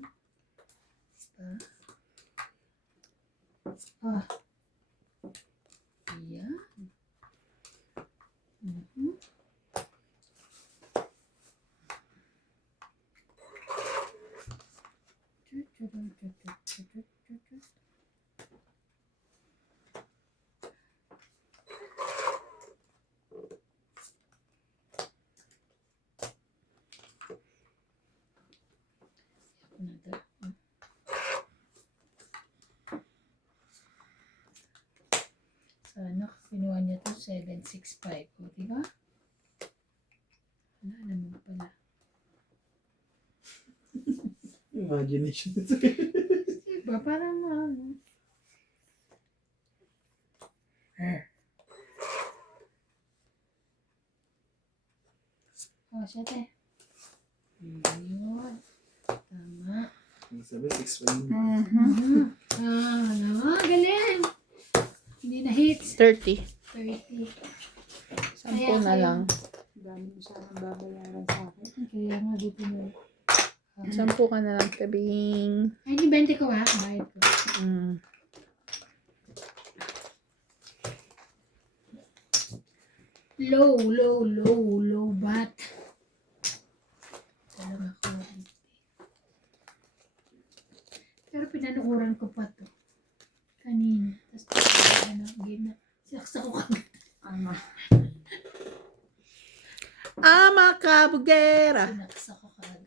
Yan. Sana kinuha niya to 765. O, diba? Wala naman pala. Imagination. Diba? Parang ano. O, siya te. Yun. Tama. Sabi, 6 pa yun. Galing. Hindi na hits. 30. 30. 10 na lang. Dami mo sana babayaran sa akin. Kaya nga dito na. 10 ka na lang, tabing. Ay, ni 20 ko ha. Bayad ko. Low bat. Talaga ako. Pero pinanukuran ko pa to. Kanina. Tapos game na. Sinaksa ko kagad. Ama kabugera. Sinaksa ko kagad.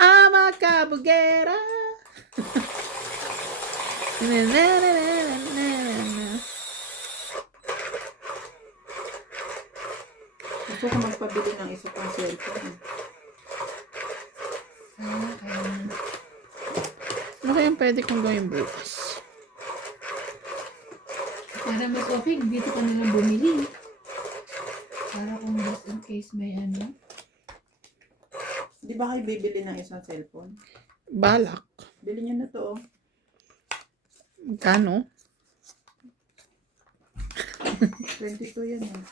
Ama kabugera. Na na na na na na. Gusto ko magpabili ng isa pang cellphone. Kaya Ano kayang pwede kong gawin bukas? para mas okay, dito ka na lang bumili. Para kung just in case may ano. Di ba kayo bibili ng isang cellphone? Balak. Bili nyo na to. Kano? 22 yan eh.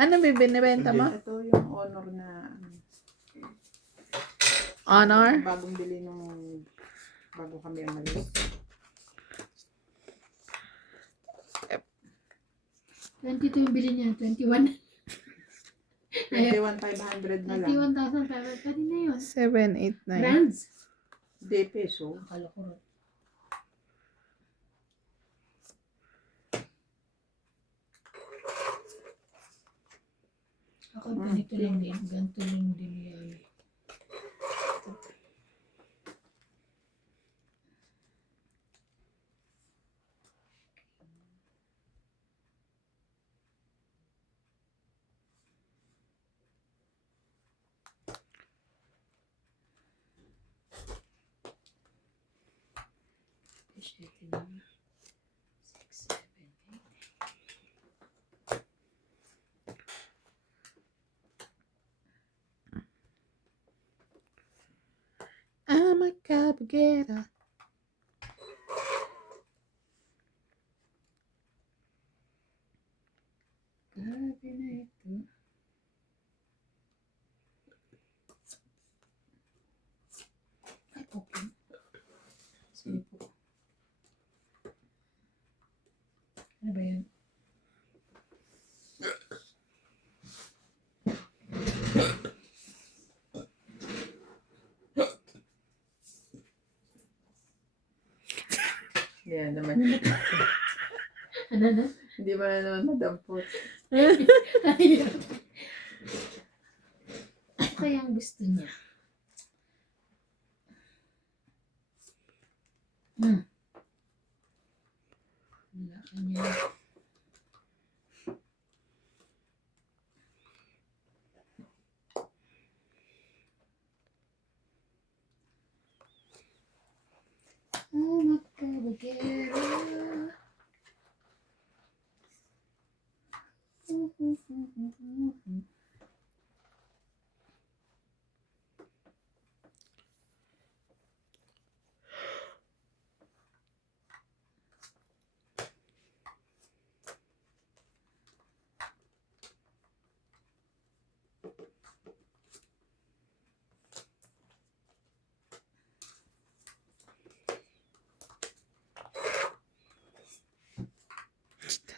Ano binibenta mo? Ito yung Honor na Honor? bagong bili nung bago kami umalis. 22 yung bili niya. 21. 21,500 na lang. 21,500. Pwede na yun. 7, 8, 9. Brands. De peso. Akala ko rin. Ako ganito lang din. Ganito lang din yan. Six, 7, 8. I'm a cabugera. Grabe na ito. Ay, okay. Sige po. Ano ba yan? Yan naman. Ano na? Hindi ba na naman madampot? Ayaw. Ano kaya ang gusto niya? Wala ka niya. Oh, magkabagera.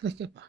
Talaga ba?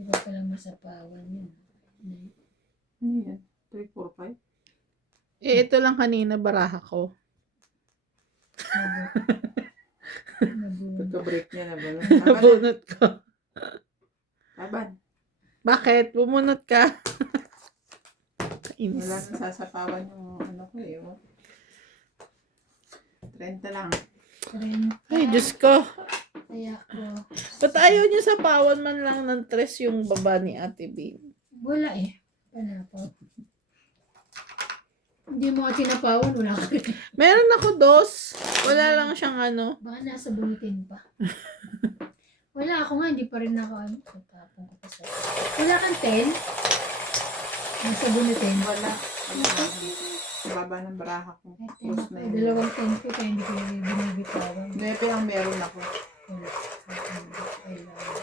Diba palang masapawan yun? Ano yan? 3, 4, 5? Eh, ito lang kanina baraha ko. Nabunod. Pagka-break niya na ba? Nabunot ko. Taban. Bakit? Bumunot ka. Wala Kainis. nang sasapawan yung ano ko eh. 30 lang. Ay, Diyos ko. Kaya ko. Ba't ayaw niyo sa pawan man lang ng tres yung baba ni Ate Bing? Wala eh. Panapaw. Hindi mo ka tinapawan, wala ka rin. Meron ako dos. Wala lang siyang ano. Baka nasa bunutin pa. Wala ako nga, hindi pa rin ako ano. Tatapon ko pa sa... Wala kang 10? Nasa bunutin. Wala. Sa baba ng baraha ko. Close na yun. Dalawang 10 ko kaya hindi ko yung binibitawan. 9 ang meron ako. Wala. Kailangan.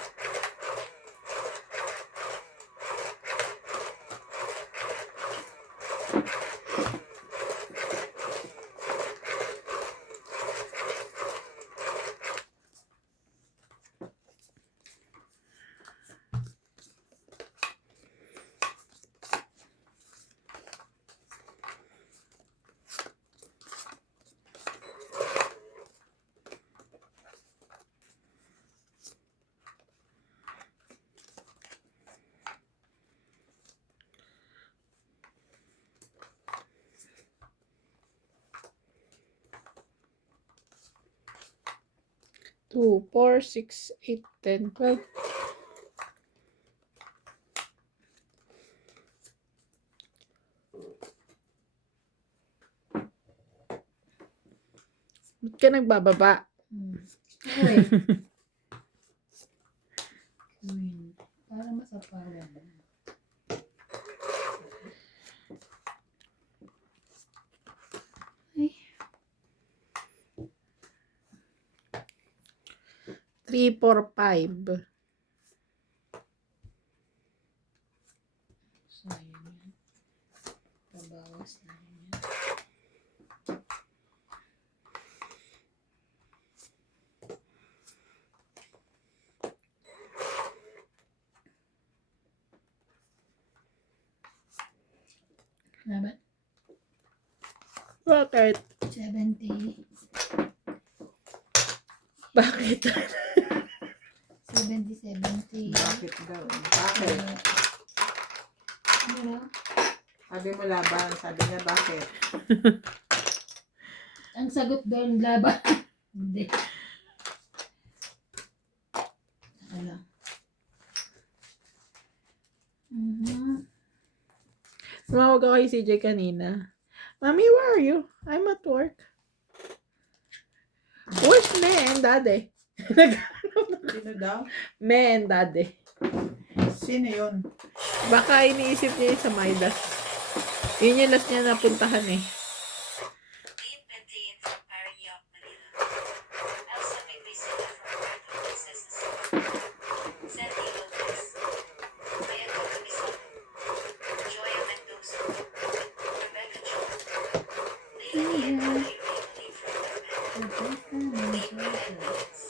Two, 4, 6, 8, 10, 12. Ba't ka nagbababa? Okay. Queen. Para masapawan. Ay. 3, 4, 5. Sayang yan. Pabawas na yan. Laban. Bakit? 70. Bakit? 70. Bakit daw? Bakit? Ano na? Sabi mo laban. Sabi niya bakit? Ang sagot doon, laban. Hindi. Ano? Tumawag ako kay CJ kanina. Mommy, where are you? I'm at work. Where's me and Daddy? Sino daw? Me and Daddy. Sino yun? Baka iniisip niya yung sa Midas. Yun yung last niya napuntahan eh. Dean Pentein from Parañaque, Manila. Elsa Migvisila from Puerto Princesa, Sandy Lopez. Mayako Kamisato. Joya Mendoza. Rebecca Jones. Leilani and Kelly Lee from Norman. Lima Edmonds.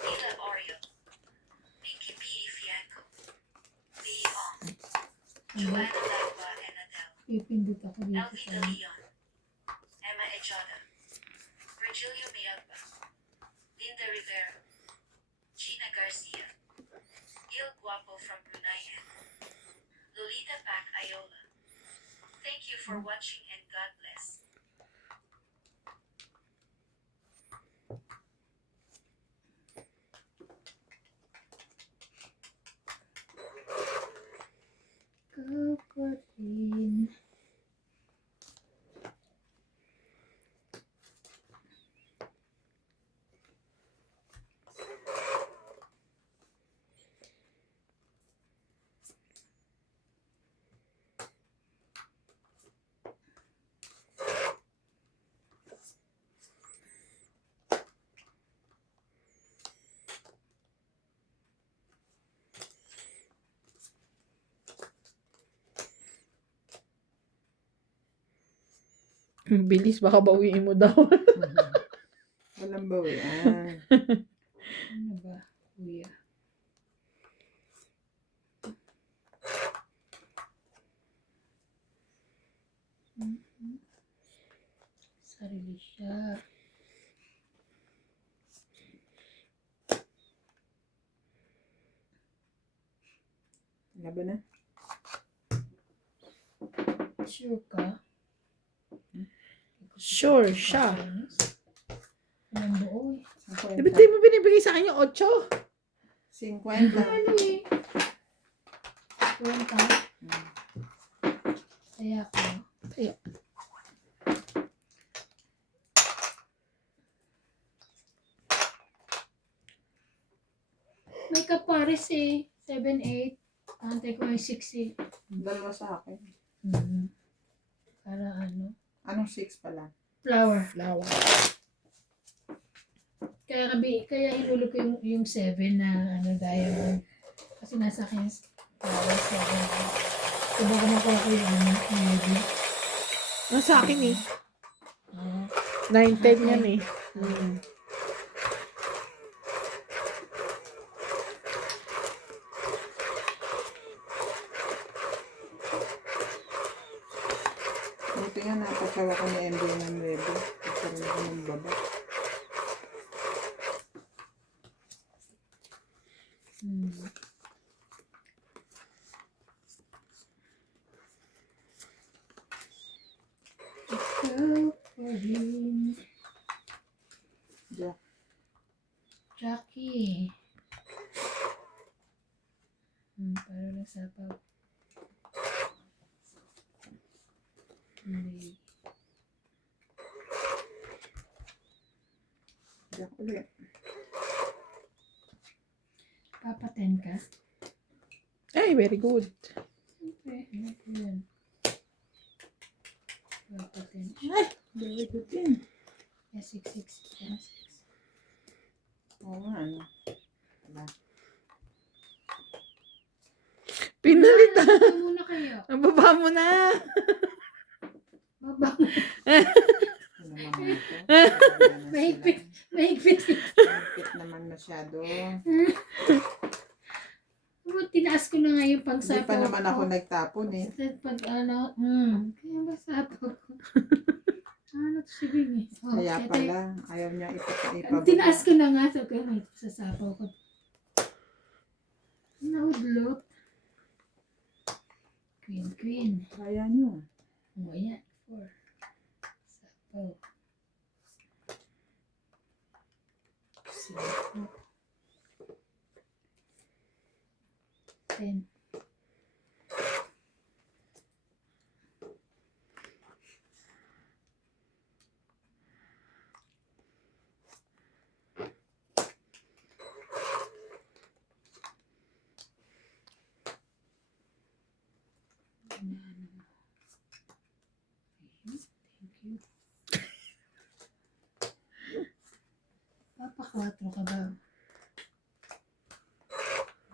Nila Oreo. Vicky P. Fianco. Lee Ong. Joanna Lagba and Adele. Pipindot ako dito Elvita sa... Leon. Emma Echada. Virgilio Miagba. Linda Rivera. Gina Garcia. Gil Guapo from Brunei. Lolita Pac Ayola. Thank you for watching and God bless. Go for it. Ang bilis, baka bawiin mo daw. Walang bawian. Ano ba, kuya? Sarili siya. Laban na. Sure ka? Sure siya. Walang buo eh. Di ba di mo binibigay sa kanya 8? 50. Ano eh? Kwenta? Kaya ko. Kaya. May kapares eh. 7-8. Antay ko yung 6 eh. Dalawa sa akin. Para ano? Anong 6 pala? Flower. Flower. Kaya hinulog ko yung 7 na ano, diamond. Kasi nasa akin yung flower 7. So baka makuha ko yung ano, maybe. Nasa akin eh. Ah, 9-10 yan eh. Buti nga napatsawa ko ni MJ ng Rebo. Pagkaroon ako ng baba. Go for him. Jack. Jackie. Para lang sa pag... Hindi. Jack ulit. Papaten ka? Ay, very good. Siyempre, ano ko yan? Papaten. Very good din. Yeah, 6-6. Yeah, 6. Oo nga, ano. Diba? Pinalitan. Baba muna kayo. Ang baba mo na. Baba. Ano naman ito? Mahigpit. Mahigpit. Mahigpit naman masyado. Tinaas ko na nga yung Hindi pangsapaw pa naman ako ko. nagtapon eh. Pag ano, kaya ba sapaw ko? Ano to si Bing eh? Oh, Kaya ito pala, ayaw niya ipababa. tinaas ko na nga. So, kaya may sasapaw ko. Naudlot. Queen. Kaya niyo. O, ayan. 4. Sapaw. 10. 4 ka ba?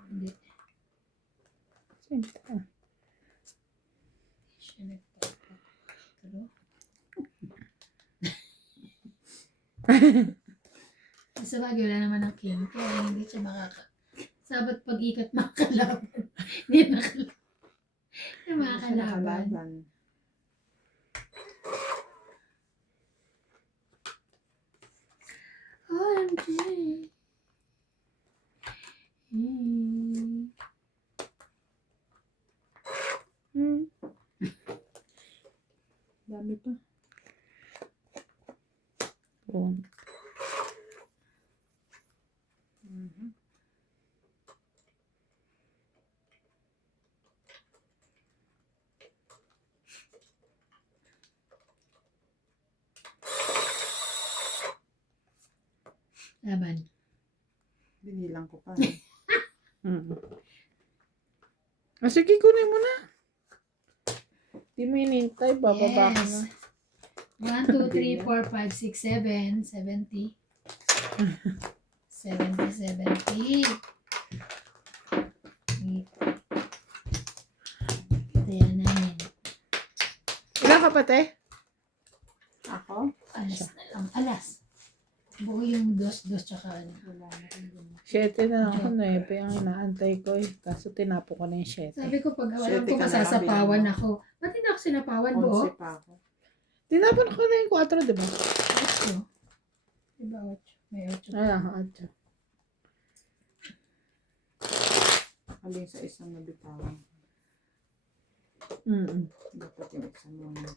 Hindi. Sinta. Siya nagpapatro. Sa bagay, wala naman ang king. Kaya hindi siya sabat pag-ikat makakalaban. Hindi nakalaban. Hindi makakalaban. OMG. Dami pa. Oh. Laban. Binilang ko pa. Sige, kunin mo na. Di mo inintay, bababa ka na. 1, 2, 3, 4, 5, 6, 7, 70. 70. Kaya namin. Ilan ka pa, te? Ako? Alas na lang. Alas. Buo yung dos tsaka ano. Wala na rin yun. 7 na ako, 9 ang inaantay ko eh. Kaso tinapo ko na yung 7. Sabi ko pag alam Siyete ko ka na lang, masasapawan bilang ako. Ba't hindi ako sinapawan buo? 11 pa ako. Tinapon ko na yung 4, di ba? 8. Diba 8? May 8. Ah, 8. Alin sa isang nabitawan. Dapat yung isang muna.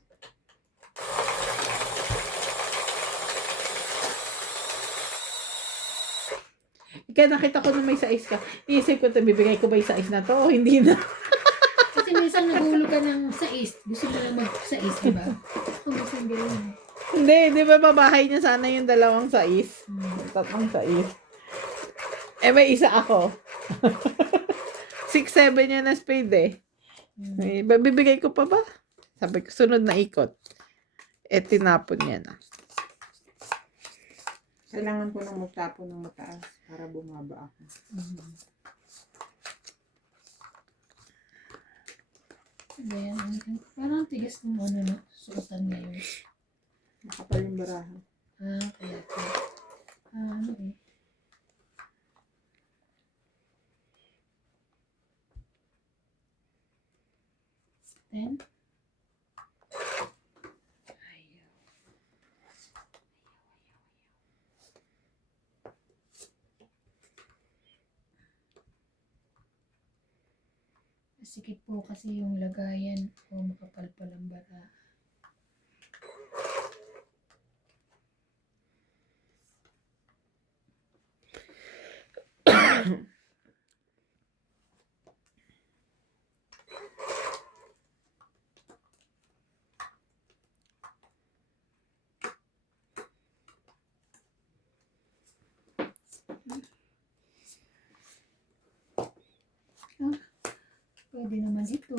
Kaya nakita ko na may 6 ka. Iisip ko, bibigay ko ba yung 6 na to o hindi na? Kasi minsan nagulog ka ng 6. Gusto mo lang mag-6, diba? Kung gusto mo gawin. Hindi, di ba babahay niya sana yung 2 6? 3 6. Eh, may isa ako. 6, 7 yan na spade eh. Eh, bibigay ko pa ba? Sabi ko, sunod na ikot. Eh, tinapon niya na. Kailangan ko nang magtapon ng mataas para bumaba ako. Ayan, parang tigas ng ano na suotan ngayon. Makapal yung baraha. Kaya po. Ano eh. Then, sikip po kasi yung lagayan o makapalpal ang bara. Pwede naman ito.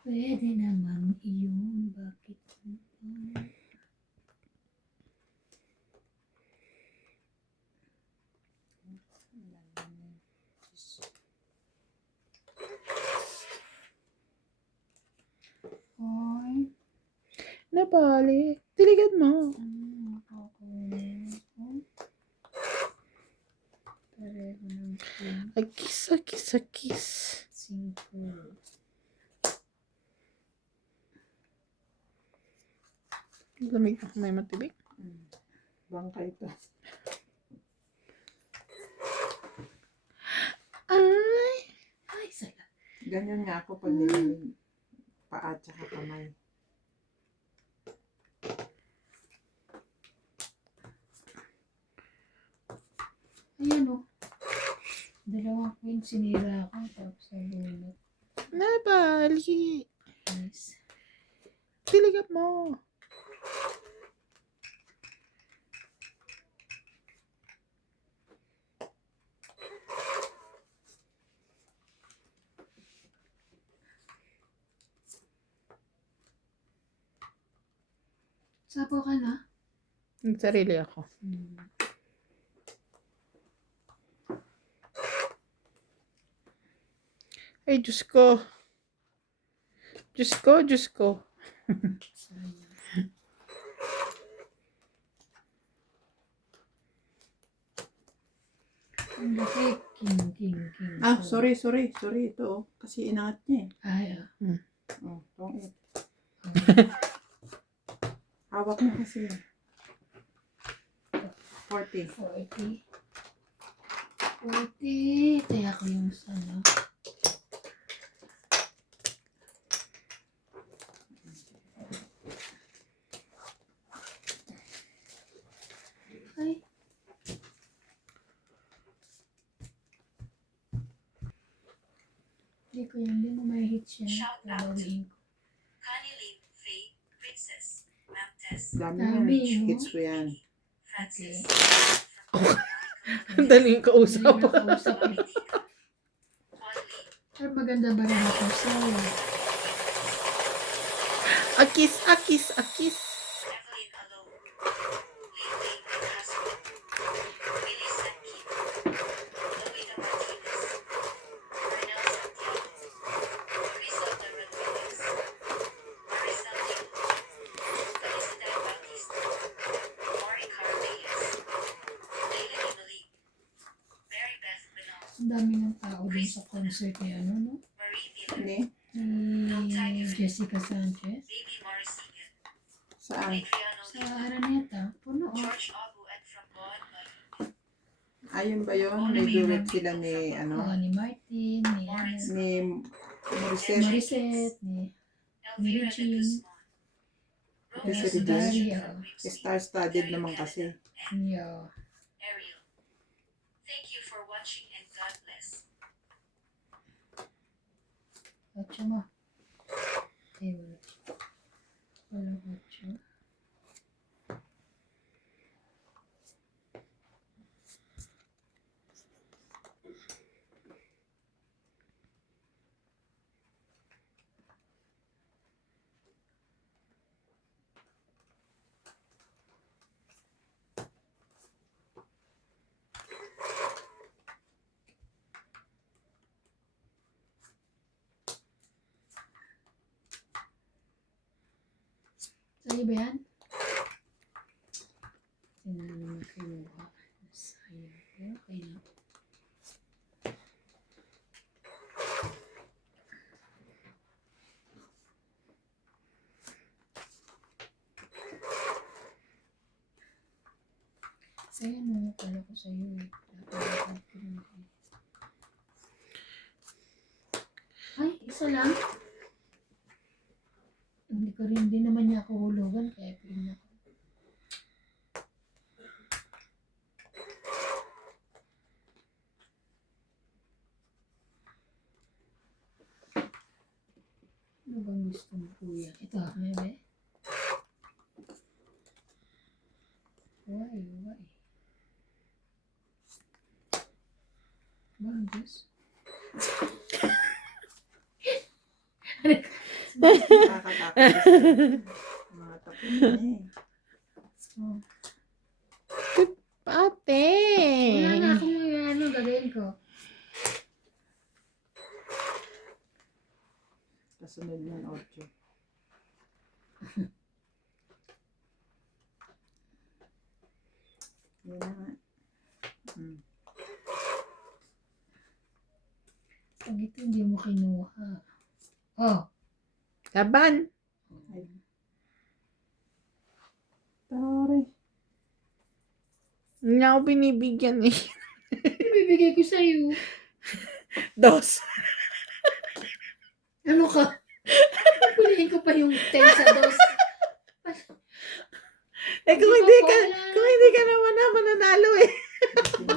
Pwede naman iyon. Bakit? Hoy. Napali. Tiligan mo. Pareho ng Kiss. 5. Lamig ako may matibig. Bangka ito. Ay. Ay, sala. Ganyan nga ako pag nilalim paa at saka kamay. Ayan o. 2 queen sinira ako. Tapos sa bulot. Napali. Nice. Tiligan mo. Sapo ka na? Yung sarili ako. Ay, Diyos ko. Diyos ko, Diyos ko. Sayang. Ang laki. King. Ah, sorry. Ito, oh. Kasi inangat niya eh. Ay, Oh, don't eat. Hawak mo kasi. 40. 40. Kaya ko yung sana. Ay. Hindi mo may hit siya. Shout out. Babawiin ko. Connie Lim, Faye, Princess, Mamtes, Dami Dami, yan. oh. Hits ko yan. Francis, Ang daling kausap. Hindi na kausap eh. Only, Ay, maganda ba rin ako sa'yo? Akis. Evelyn Alone, Lily Castro, Willie Sankin, Loida Martinez, Bernal Santiago, Griselda Rodriguez, Maricel Diego, Felicita Batista, Mari Carreyes, Leila Inolig, Mary Beth Benal, Ang dami ng tao din sa concert ni Marie Miller, Ni? Ni Jessica Sanchez. Baby Marcigan, Saan? Adriano Sa Lima, Araneta. Puno oh. George Abu at from Bon Bay, Ayun ba yun? May duet sila ni, Ni Martin, ni ni Morissette. Morissette, ni Elvira de Regine. Guzman, Yes, Rose it is. Daria. Star-studded naman kasi. Yo. Ariel. Thank you for watching and God bless. Ocho mo. Ay, wala. Walang ocho. Sa'yo ba yan? Sino na naman kinuha? Sa'yo. Okay na. Sa'yo no, kala ko sa'yo eh. Dapat ko na eh. Ay, isa lang? Hindi naman niya ako hulugan, kaya piling ako. Ano bang gusto mo, kuya? Ito, bebe. Why? Bagus. Nakakatakot. Mga tapos na eh. Oh. Ate. Wala na akong mga gagawin ko. Kasunod ng 8. Yan na nga. Pag ito hindi mo kinuha. Oh. Laban. Tari. Hindi ako binibigyan eh. Ibibigay ko sa'yo. Dos. Ano ka? Piliin ko pa yung 10 sa dos. Eh kung hindi ka naman mananalo eh.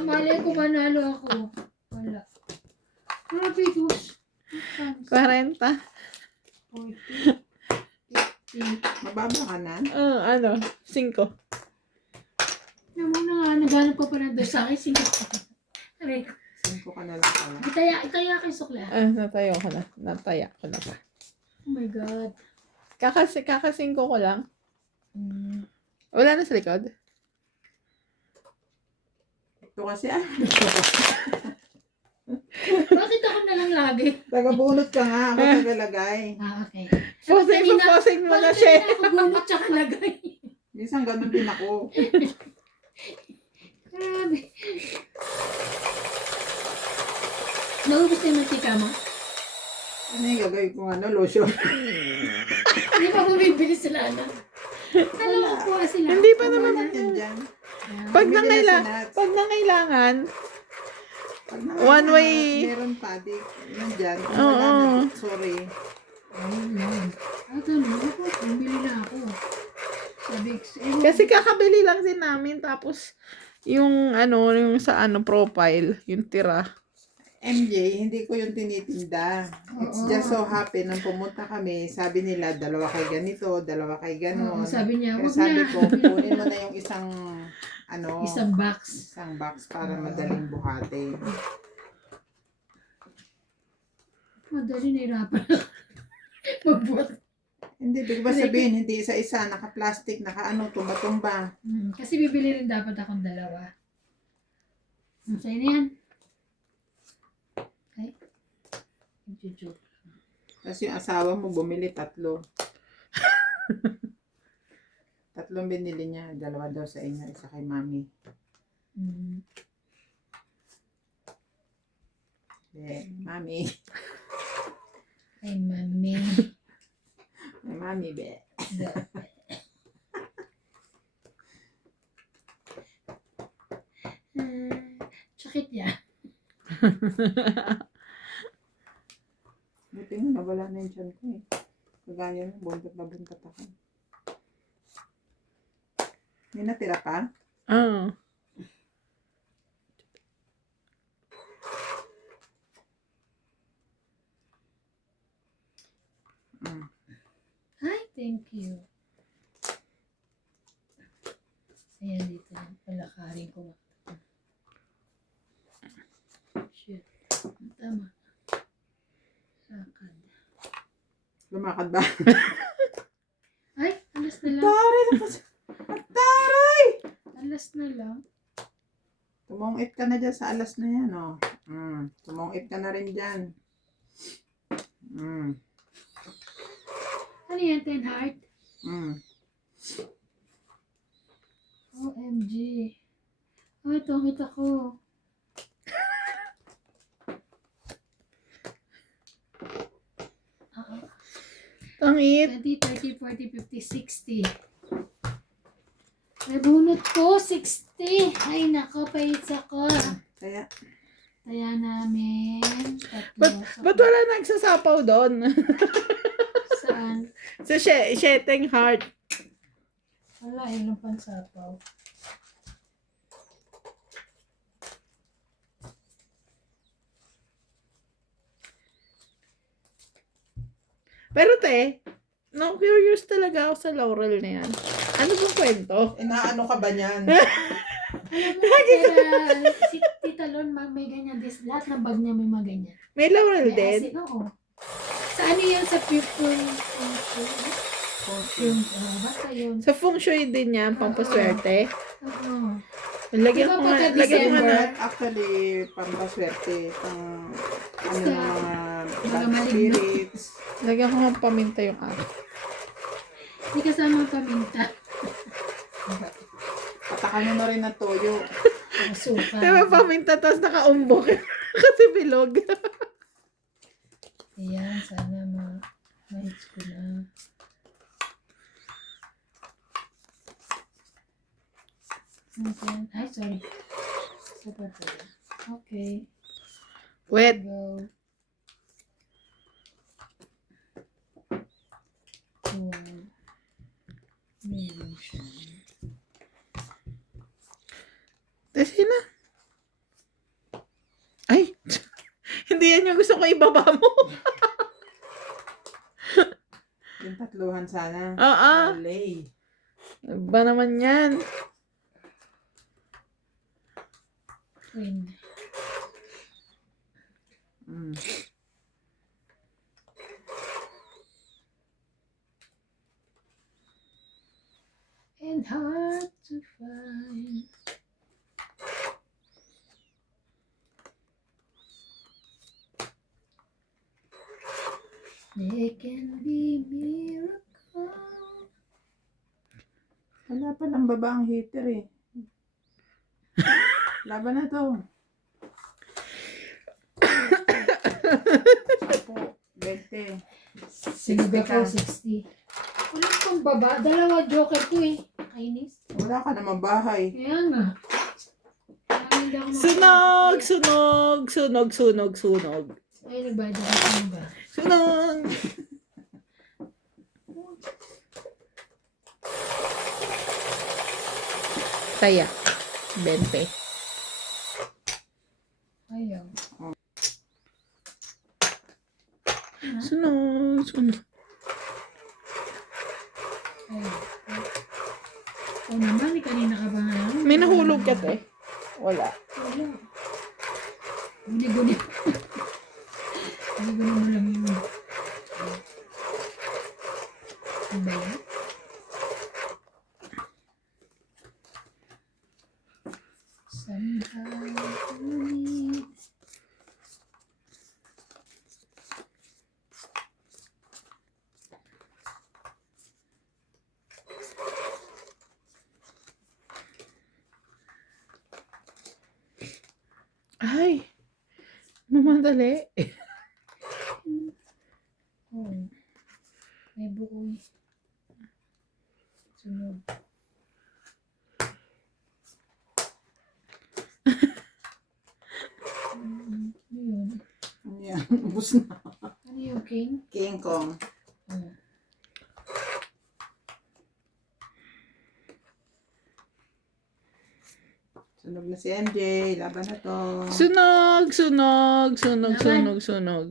Malay ko manalo ako. Wala. Grabe, dos. 40. 40. 50. Mababa ka na? 5. Naman na nga, naghanap ko pa ng dos sa akin. Sige. Aray ko. 5 ka na lang pala. Itaya kay Sukla. Nataya ko na pa. Oh my God. Kakasingko ko lang. Wala na sa likod? Ito kasi Bakit ako na lang lagi? taga-bunot ka nga. Ako tagalagay. Okay. Posing mo na siya. Ako bunot tsaka lagay. Minsan ganun din ako. Grabe. Naubos na yung mantika mo? Ano yung gagawin ko lotion? Hindi pa bumibili sila na. Alam ko kuha sila. Hindi pa naman. Yan dyan. Pag Bumili na nangailangan, si Nats. pag nangailangan, Pag one way. Meron pa, di. Yan dyan. Kung Oo. wala na, sorry. Ayun lang. Tama ako. Bumili na ako. Sabi ko, kasi kakabili lang din namin, tapos, yung sa profile, yung tira. MJ, hindi ko yung tinitinda. It's just so happy, nang pumunta kami, sabi nila, dalawa kay ganito, dalawa kay ganon. sabi niya, Kaya wag sabi na. ko, kunin mo na yung isang, Isang box. isang box para madaling buhatin. Madali nahirapan ako. Magbuhat. Hindi, big ba sabihin, hindi isa-isa, naka-plastic, tumba-tumba. Kasi bibili rin dapat akong dalawa. Sa'yo na yan. Okay. Joke. Tapos yung asawa mo, bumili 3. 3 binili niya, 2 daw sa inyo, isa kay mami. Mami. Ay, mami. Ay, mami, be. Sakit niya. Buti nga, nawala na yung tiyan ko eh. Kagaya na, buntot na buntot ako. May natira pa? Oo. Hi, thank you. Ayan, dito. Palakarin ko. Shit. Tama. Lakad. Lumakad ba? Ay, alas na lang. Taray! Alas na lang. Tumungit ka na dyan sa alas na yan, oh. Tumungit ka na rin dyan. Ano yan, 10 heart? OMG. Ay, tungit ako. Tangit. 20, 30, 40, 50, 60. Nabunot ko, 60. Ay, nako, paits ako. Kaya, Kaya namin. Ba't wala nagsasapaw doon? Saan? Sa Sheteng Heart. Wala, yun ang pansapaw. Pero curious talaga ako sa Laurel na yan. Ano bang kwento? inaano ka ba niyan? Alam mo, kaya si Tita Lon, may ganyan. Lahat ng bag niya may mga ganyan. May Laurel May din? acid, oo. Sa ano yun? Sa pupil? Yung, basta yun. Sa feng shui din yan, pampaswerte. Oo. Lagyan Diba ko nga, pagka lagyan ko nga na. December? Actually, pampaswerte, Basta, mga mga bad maligno. spirits. Lagyan ko nga paminta yung akin. Hindi kasama ang paminta. Patakan mo na rin ng toyo. Masuka. Diba paminta, tapos nakaumbok. Kasi bilog. Ayan, sana ma-hits ko na. Okay. Ay, sorry. Sapat ko. Okay. Wet. Go. Oh. Meron siya. Kasi na. Ay! Hindi yan yung gusto ko ibaba mo. Yung 3 sana. Oo. Lay. Ba naman yan? Queen. There can be miracle. Wala pa ng baba ang heater eh. Laban na to. 20. Sinabi 60 ka. ko 60. Wala pang baba. Dalawa joker ko eh. Kainis. Wala ka naman bahay. Kaya nga. Kaya hindi ako Sunog, makakita. sunog, sunog, sunog, sunog. Ay, nagbayad ako ba? Sunog! Kaya, 20. Ayaw. Sunog, sunog. Ayaw. O naman, kanina ka ba nga? May nahulog ka, te? Wala. Wala. Guni-guni. Guni-guni mo lang yun. Ano ba yan? Somehow, honey. Ay! Mamadali. Oh. May bukoy. Sunod. Ano yun? Yan, ubus na. Ano yung king? King Kong. Oh. Sunog na si MJ. Laban na to. Sunog, sunog, sunog, Naman. sunog, sunog.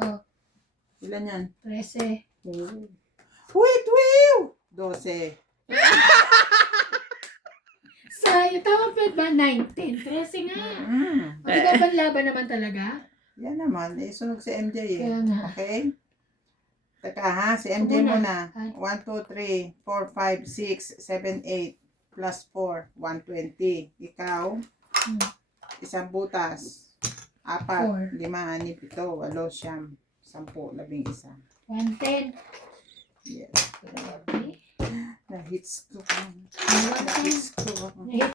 Oh, Ilan yan? 13. Wait, wait! 12. Sayang, tama pa ba? 19. 13 nga. Mm. Ang laban naman talaga. Yan naman. Eh, sunog si MJ eh. Kaya nga. Okay? Teka ha, si MJ Ako muna. Ay. 1, 2, 3, 4, 5, 6, 7, 8, plus 4, 120. Ikaw, Hmm. isang butas. 4, 5, 6, 7, 8, 9, 10, 11. 110. Yes. Grabe. Na-hits ko. Ano ba? Na-hits ko. Nahit